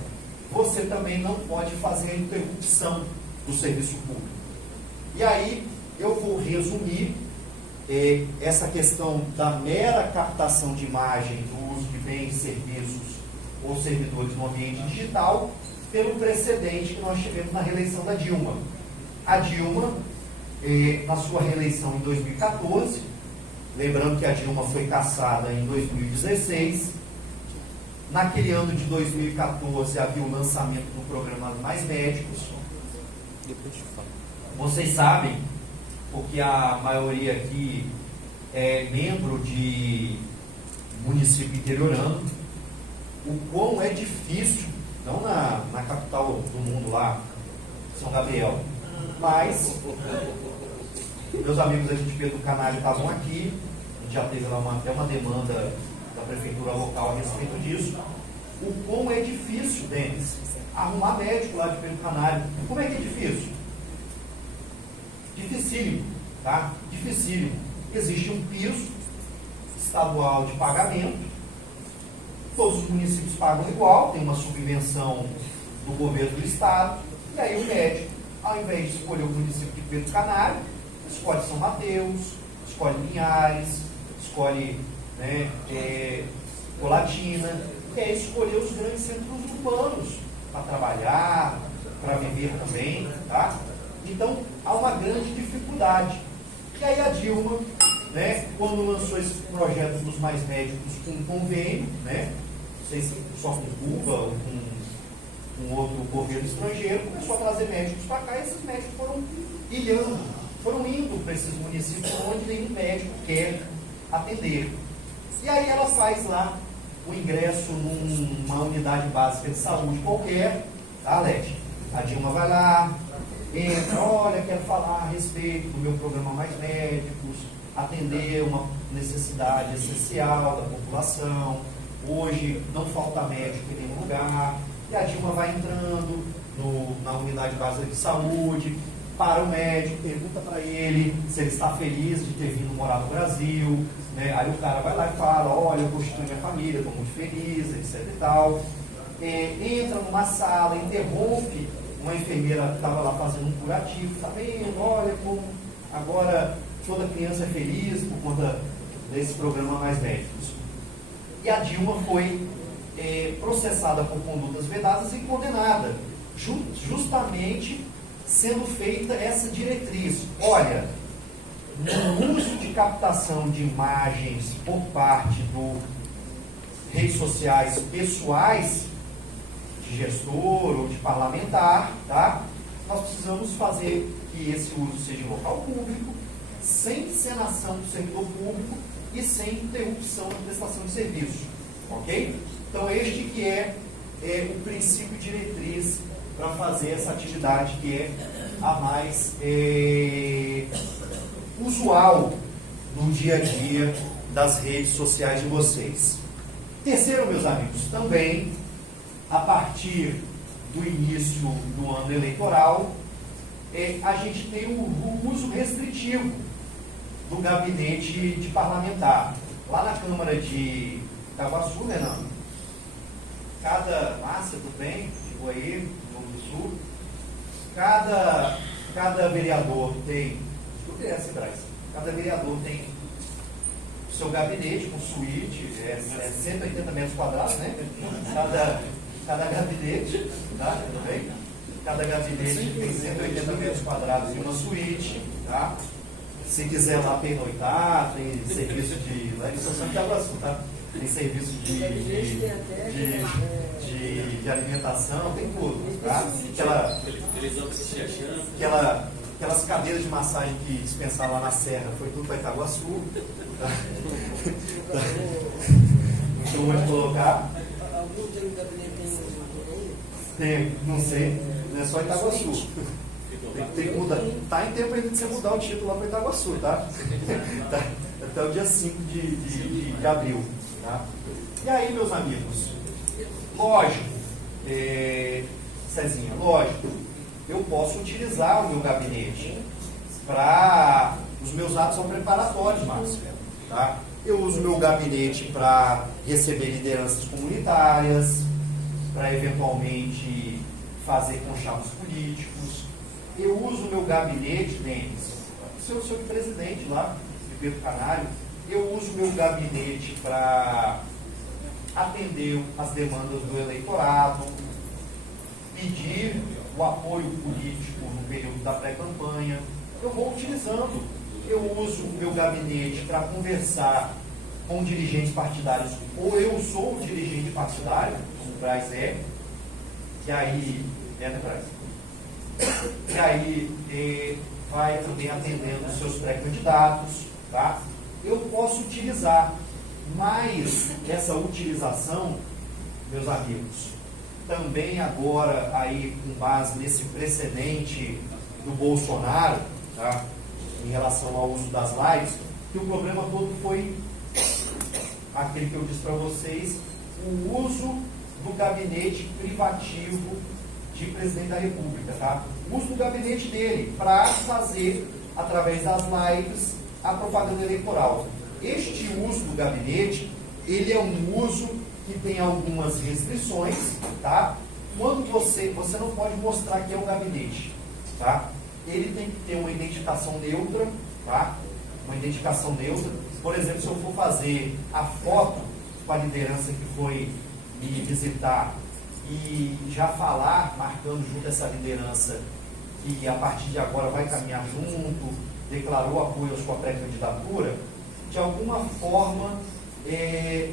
você também não pode fazer a interrupção do serviço público. E aí eu vou resumir essa questão da mera captação de imagem, do uso de bens, serviços ou servidores no ambiente digital, pelo precedente que nós tivemos na reeleição da Dilma. A Dilma, na sua reeleição em 2014, lembrando que a Dilma foi cassada em 2016, naquele ano de 2014 havia o lançamento do programa Mais Médicos. Vocês sabem, porque a maioria aqui é membro de município interiorano, o quão é difícil, não na capital do mundo lá, São Gabriel, mas meus amigos aqui de Pedro Canário estavam aqui, a gente já teve lá até uma demanda da prefeitura local a respeito disso, o quão é difícil, Denis, arrumar médico lá de Pedro Canário. Como é que é difícil? Dificílimo, tá? Dificílimo. Existe um piso estadual de pagamento, todos os municípios pagam igual, tem uma subvenção do governo do estado, e aí o médico, ao invés de escolher o município de Pedro Canário, escolhe São Mateus, escolhe Linhares, escolhe, né, Colatina, quer escolher os grandes centros urbanos para trabalhar, para viver também, tá? Então, há uma grande dificuldade. E aí a Dilma, né, quando lançou esse projeto dos mais médicos com um convênio, né, não sei se só com Cuba ou com outro governo estrangeiro, começou a trazer médicos para cá e esses médicos foram ilhando, foram indo para esses municípios onde nenhum médico quer atender. E aí ela faz lá o ingresso numa unidade básica de saúde qualquer, tá, Leti? A Dilma vai lá, entra, olha, quero falar a respeito do meu programa Mais Médicos, atender uma necessidade essencial da população. Hoje não falta médico em nenhum lugar. E a Dilma vai entrando na unidade básica de saúde, para o médico, pergunta para ele se ele está feliz de ter vindo morar no Brasil, né? Aí o cara vai lá e fala, olha, eu constituo minha família, estou muito feliz, etc e tal. Entra numa sala, interrompe uma enfermeira que estava lá fazendo um curativo, tá vendo, olha como agora toda criança é feliz por conta desse programa Mais Médicos. E a Dilma foi processada por condutas vedadas e condenada, justamente sendo feita essa diretriz. Olha, no uso de captação de imagens por parte das redes sociais pessoais, de gestor ou de parlamentar, tá? Nós precisamos fazer que esse uso seja em local público, sem encenação do servidor público e sem interrupção da prestação de serviço. Ok? Então, este que é o princípio diretriz para fazer essa atividade que é a mais usual no dia a dia das redes sociais de vocês. Terceiro, meus amigos, também a partir do início do ano eleitoral, a gente tem o uso restritivo do gabinete de parlamentar. Lá na Câmara de Itaguaçu, né, não? Márcia, tudo bem? Chegou aí, no Rio do Sul. Cada vereador tem, cada vereador tem o seu gabinete com suíte, 180 metros quadrados, né? Cada gabinete, tá? Tudo bem? Cada gabinete tem 180 metros quadrados e uma suíte, tá? Se quiser lá pernoitar, tem serviço de. Lá em São Itaguaçu, tá? Tem serviço de alimentação, tem tudo, tá? Aquelas cadeiras de massagem que dispensaram lá na Serra, foi tudo para Itaguaçu. Tá? Então vou colocar. Algum tem um gabinete Tem, não sei, não é só Itaguaçu. Tem que mudar. Tá em tempo ainda de você mudar o título lá para Itaguaçu, tá? Até o dia 5 de abril. Tá? E aí, meus amigos, lógico, Cezinha, lógico, eu posso utilizar o meu gabinete para. Os meus atos são preparatórios, Márcio. Tá? Eu uso o meu gabinete para receber lideranças comunitárias, para eventualmente fazer conchavos políticos. Eu uso o meu gabinete, Denis, seu presidente lá, de Pedro Canário, eu uso o meu gabinete para atender as demandas do eleitorado, pedir o apoio político no período da pré-campanha. Eu vou utilizando. Eu uso o meu gabinete para conversar com dirigentes partidários, ou eu sou o dirigente partidário, como o Braz que aí, Braz? E aí vai também atendendo os seus pré-candidatos, tá? Eu posso utilizar, mas essa utilização, meus amigos, também agora aí com base nesse precedente do Bolsonaro, tá? Em relação ao uso das lives, que o problema todo foi aquele que eu disse para vocês, o uso do gabinete privativo de presidente da República, tá? O uso do gabinete dele para fazer, através das lives, a propaganda eleitoral. Este uso do gabinete, ele é um uso que tem algumas restrições, tá? Quando você não pode mostrar que é um gabinete, tá? Ele tem que ter uma identificação neutra, tá? Uma identificação neutra. Por exemplo, se eu for fazer a foto com a liderança que foi me visitar e já falar, marcando junto essa liderança que a partir de agora vai caminhar junto, declarou apoio à sua pré-candidatura, de alguma forma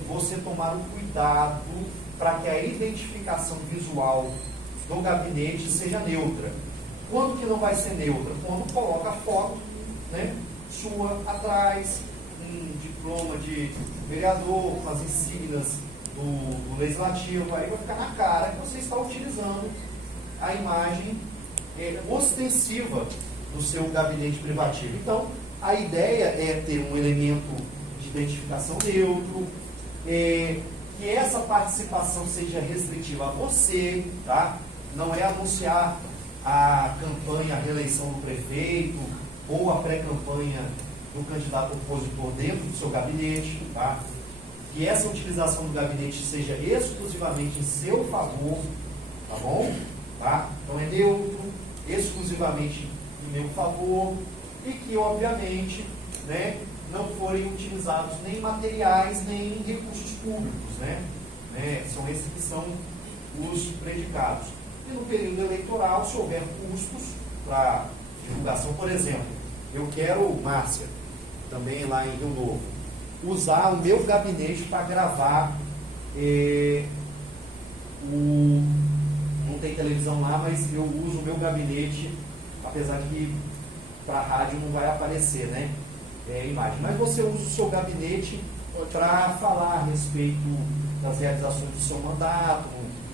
você tomar o cuidado para que a identificação visual do gabinete seja neutra. Quando que não vai ser neutra? Quando coloca a foto, né, sua atrás, um diploma de vereador, com as insígnias do legislativo, aí vai ficar na cara que você está utilizando a imagem ostensiva do seu gabinete privativo. Então, a ideia é ter um elemento de identificação neutro, que essa participação seja restritiva a você, tá? Não é anunciar a campanha, a reeleição do prefeito ou a pré-campanha do candidato opositor dentro do seu gabinete, tá? Que essa utilização do gabinete seja exclusivamente em seu favor, tá bom? Tá? Então é neutro, exclusivamente em meu favor, e que obviamente, né, não forem utilizados nem materiais nem recursos públicos, né? São esses que são os predicados. E no período eleitoral, se houver custos para divulgação, por exemplo, eu quero, Márcia, também lá em Rio Novo, usar o meu gabinete para gravar não tem televisão lá, mas eu uso o meu gabinete, apesar de que para a rádio não vai aparecer, né? Imagem. Mas você usa o seu gabinete para falar a respeito das realizações do seu mandato,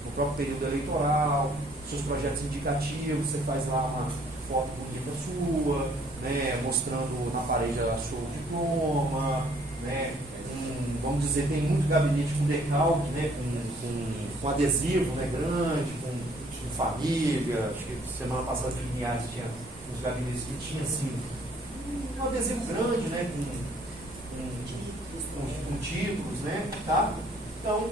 no próprio período eleitoral, seus projetos indicativos, você faz lá uma foto bonita sua, né, mostrando na parede o seu diploma, né, vamos dizer, tem muito gabinete com decalque, né, com adesivo, né, grande, com família. Acho que semana passada em Linhares tinha uns gabinetes que tinha assim, um adesivo grande, né, com títulos, né, tá? Então,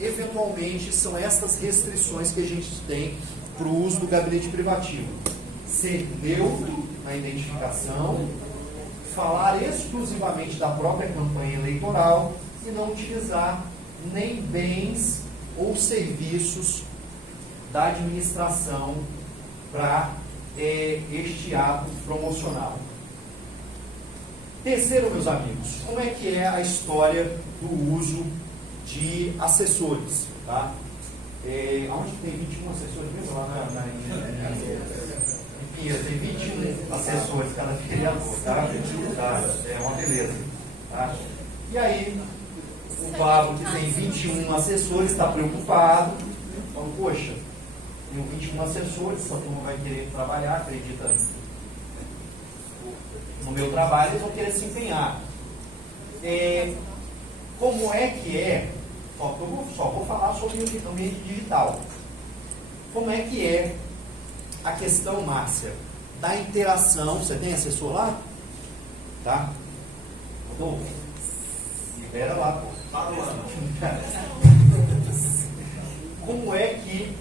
eventualmente são essas restrições que a gente tem para o uso do gabinete privativo. Ser neutro na identificação, falar exclusivamente da própria campanha eleitoral e não utilizar nem bens ou serviços da administração para este ato promocional. Terceiro, meus amigos, como é que é a história do uso de assessores? Tá? Onde tem 21 assessores mesmo? Lá em Pinheiro, tem 21 assessores, cada vereador, tá? É uma beleza. Tá? E aí, o Pablo, que tem 21 assessores, está preocupado, falando, poxa, tenho 21 assessores, essa turma vai querer trabalhar, acredita no meu trabalho, eles vão querer se empenhar. Como é que é? Só vou falar sobre o ambiente digital. Como é que é a questão, Márcia, da interação? Você tem assessor lá? Tá? Rodolfo, libera lá, pô. Como é que,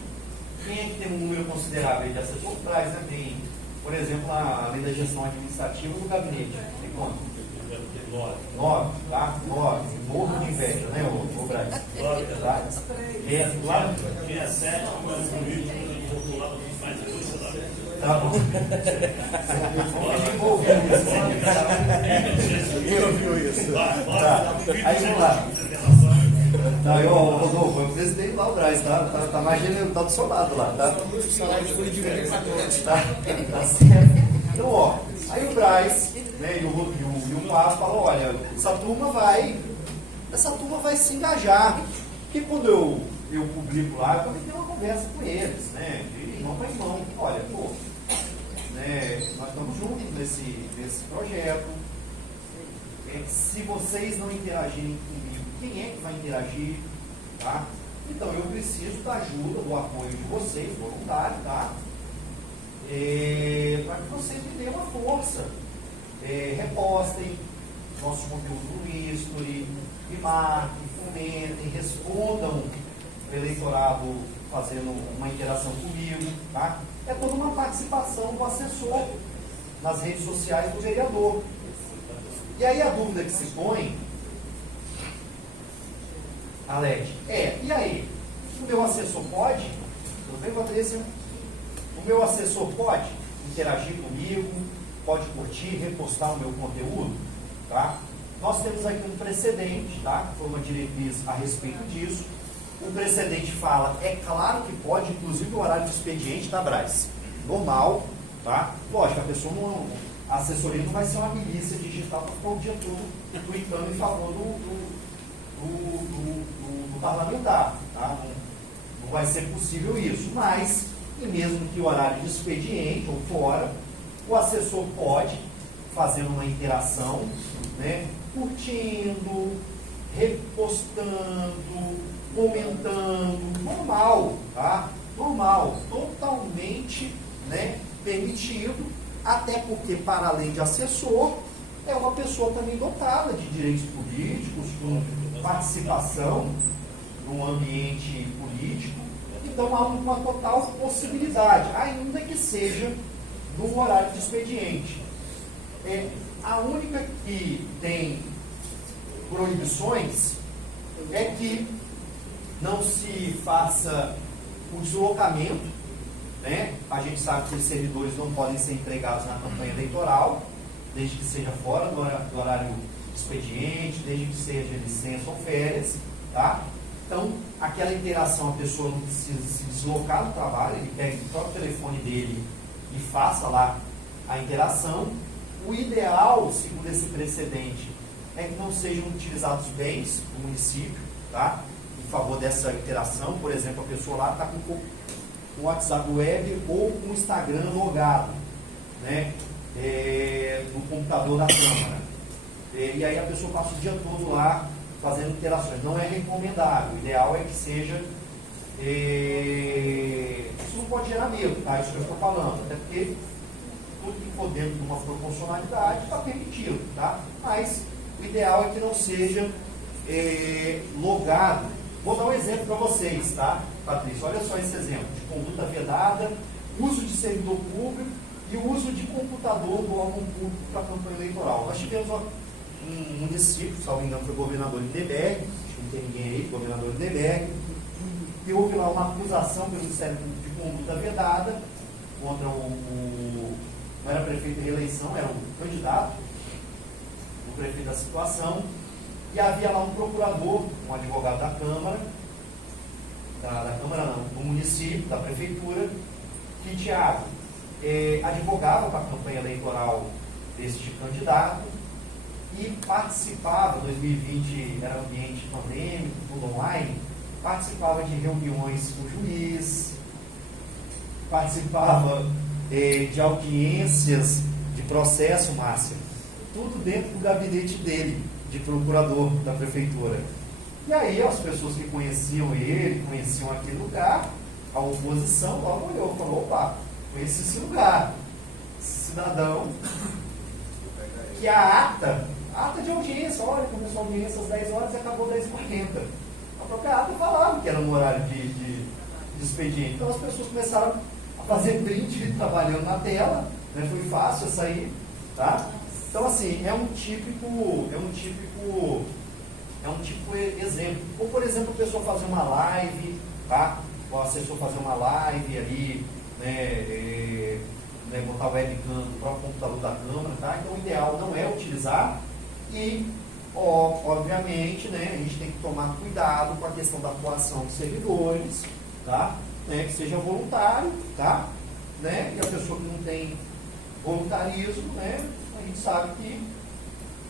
quem é que tem um número considerável de assessor? Traz, né? Tem, por exemplo, a lei da gestão administrativa do gabinete. Tem quanto? 9, tá? 9. Morro de inveja, né, o Braz? Tá? Claro? Quem é 7, mas comigo, do lado dos mais dois, tá bom. Eu vi isso. Tá. Aí vamos lá. Tá, Rodolfo, eu presidei lá o Braz, tá? Tá mais generoso, tá do seu lado lá, tá? Tá certo. Então, ó, aí o Braz, né, e o Moab falam, olha, essa turma vai se engajar. Porque quando eu publico lá, eu também tenho uma conversa com eles, né? De irmão para irmão. Olha, pô, né, nós estamos juntos nesse projeto. Se vocês não interagirem comigo, quem é que vai interagir? Tá? Então eu preciso da ajuda, do apoio de vocês, voluntário, tá? Para que vocês me deem uma força. Repostem nosso conteúdo no history, me marquem, comentem, respondam o eleitorado fazendo uma interação comigo, tá? É toda uma participação do assessor nas redes sociais do vereador. E aí a dúvida que se põe Alete, e aí? O meu assessor pode? Tudo bem, Patrícia? O meu assessor pode interagir comigo, pode curtir, repostar o meu conteúdo, tá? Nós temos aqui um precedente, tá? Foi uma diretriz a respeito disso. O precedente fala, é claro que pode, inclusive o horário de expediente, tá, Braz? Normal, tá? Lógico, a pessoa não, a assessoria não vai ser uma milícia digital para ficar o dia todo tweetando em favor do parlamentar, tá? Não vai ser possível isso, mas, e mesmo que o horário de expediente ou fora, o assessor pode, fazendo uma interação, né? Curtindo, repostando, comentando, normal, tá? Normal, totalmente, né, permitido, até porque, para além de assessor, é uma pessoa também dotada de direitos políticos, com participação no ambiente político, então há uma total possibilidade, ainda que seja no horário de expediente. A única que tem proibições é que não se faça o deslocamento, né? A gente sabe que os servidores não podem ser empregados na campanha eleitoral, desde que seja fora do horário expediente, desde que seja licença ou férias, tá? Então, aquela interação, a pessoa não precisa se deslocar do trabalho, ele pega o próprio telefone dele e faça lá a interação. O ideal, segundo esse precedente, é que não sejam utilizados bens do município, tá? Em favor dessa interação. Por exemplo, a pessoa lá está com o WhatsApp web ou com o Instagram logado, né? No computador da Câmara. E aí a pessoa passa o dia todo lá fazendo interações. Não é recomendável. O ideal é que seja... Isso não pode gerar medo, tá? Isso que eu estou falando. Até porque tudo que for dentro de uma proporcionalidade está permitido, tá? Mas o ideal é que não seja logado. Vou dar um exemplo para vocês, tá, Patrícia? Olha só esse exemplo de conduta vedada, uso de servidor público e o uso de computador do órgão público para a campanha eleitoral. Nós tivemos um município, se não me engano, foi o governador Lindenberg, acho que não tem ninguém aí, governador Lindenberg, e houve lá uma acusação pelo Ministério Público de conduta vedada contra não era prefeito de reeleição, era um candidato, o prefeito da situação, e havia lá um procurador, um advogado da Câmara, do município, da prefeitura, que, Tiago, advogava para a campanha eleitoral deste candidato e participava, 2020 era ambiente pandêmico, tudo online, participava de reuniões com o juiz, participava de audiências de processo, Márcia, tudo dentro do gabinete dele, de procurador da prefeitura. E aí as pessoas que conheciam ele, conheciam aquele lugar, a oposição logo olhou e falou, opa, conheci esse lugar, esse cidadão, que a ata de audiência, olha, começou a audiência às 10 horas e acabou às 10h40. A própria ata falava que era no horário de expediente. Então as pessoas começaram a fazer print trabalhando na tela, né? Foi fácil essa aí, tá? Então, assim, é um típico exemplo. Ou, por exemplo, a pessoa fazer uma live, tá? O assessor fazer uma live ali, botar o webcam no próprio computador da Câmara, tá? Então, o ideal não é utilizar e, obviamente, né, a gente tem que tomar cuidado com a questão da atuação dos servidores, tá? Que seja voluntário, tá? Né? E a pessoa que não tem voluntarismo, né? A gente sabe que,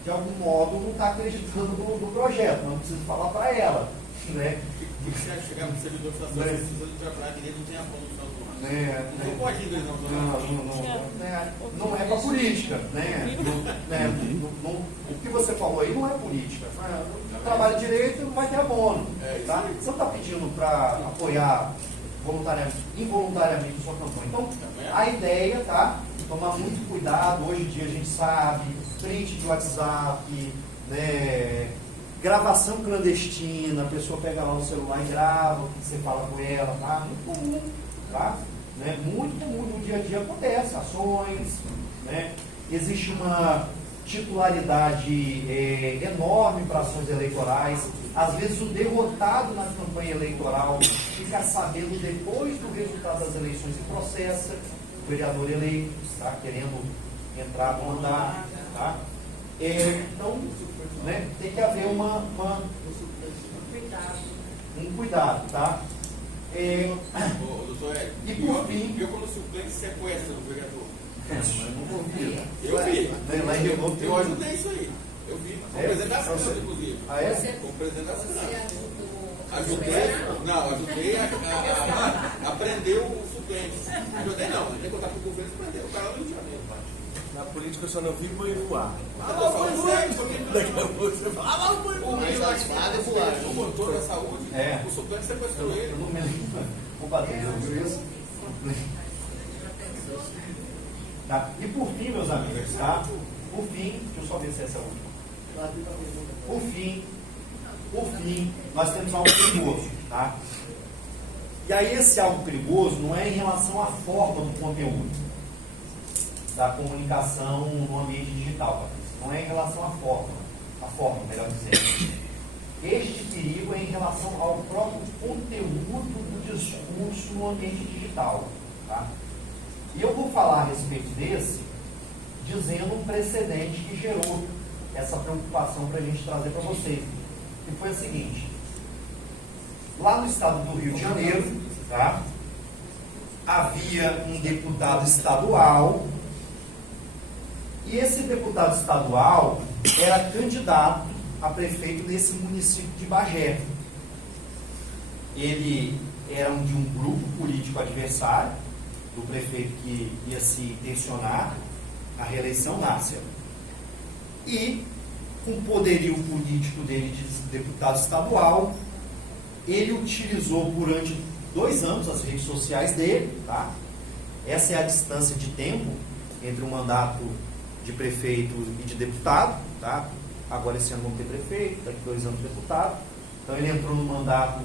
de algum modo, não está acreditando no projeto, não precisa falar para ela, né? Se você chegar no servidor e falar assim, precisa de trabalhar que ele não tem a condução do ano. Não pode ir, não é para política, né? O que você falou aí não é política. Trabalha direito não vai ter abono. Tá? Você não está pedindo para apoiar involuntariamente a sua campanha. Então, a ideia, tá? Tomar muito cuidado. Hoje em dia a gente sabe, print de WhatsApp, né? Gravação clandestina, a pessoa pega lá no celular e grava, você fala com ela, tá? Muito comum, tá? Né? Muito comum, no dia a dia acontece, ações, né? Existe uma titularidade enorme para ações eleitorais. Às vezes o derrotado na campanha eleitoral fica sabendo depois do resultado das eleições e processa o vereador eleito, tá? Querendo entrar no mandato. Tá? Então, né, tem que haver um cuidado, tá? Doutor Hélio, E por fim... eu como suplente sequestra o vereador. Não vi. Eu vi. Lá em Rio Novo tem Eu ajudei isso aí. Eu vi. Com o presidente da Câmara, inclusive. Ah, é? Com o presidente da Câmara. Ajudei a prender o suplente. Ajudei não, a gente contar com o governo e prender o cara no Rio de Janeiro. Na política eu só não vi boi voar. O motor da saúde, o suplente sequestrou ele. Eu não me lembro. Combateu isso. Tá? E por fim, meus amigos, tá? Por fim, deixa eu só ver se essa é a última. Por fim, nós temos algo perigoso, tá? E aí esse algo perigoso não é em relação à forma do conteúdo da comunicação no ambiente digital, Patrícia. Não é em relação à forma, melhor dizendo. Este perigo é em relação ao próprio conteúdo do discurso no ambiente digital, tá? E eu vou falar a respeito desse, dizendo um precedente que gerou essa preocupação para a gente trazer para vocês. Que foi o seguinte: lá no estado do Rio de Janeiro, tá, havia um deputado estadual, e esse deputado estadual era candidato a prefeito nesse município de Bagé. Ele era de um grupo político adversário do prefeito que ia se intencionar a reeleição náusea. E, com o poderio político dele de deputado estadual, ele utilizou durante 2 anos as redes sociais dele, tá? Essa é a distância de tempo entre o mandato de prefeito e de deputado, tá? Agora esse ano vamos ter prefeito, daqui 2 anos deputado. Então ele entrou no mandato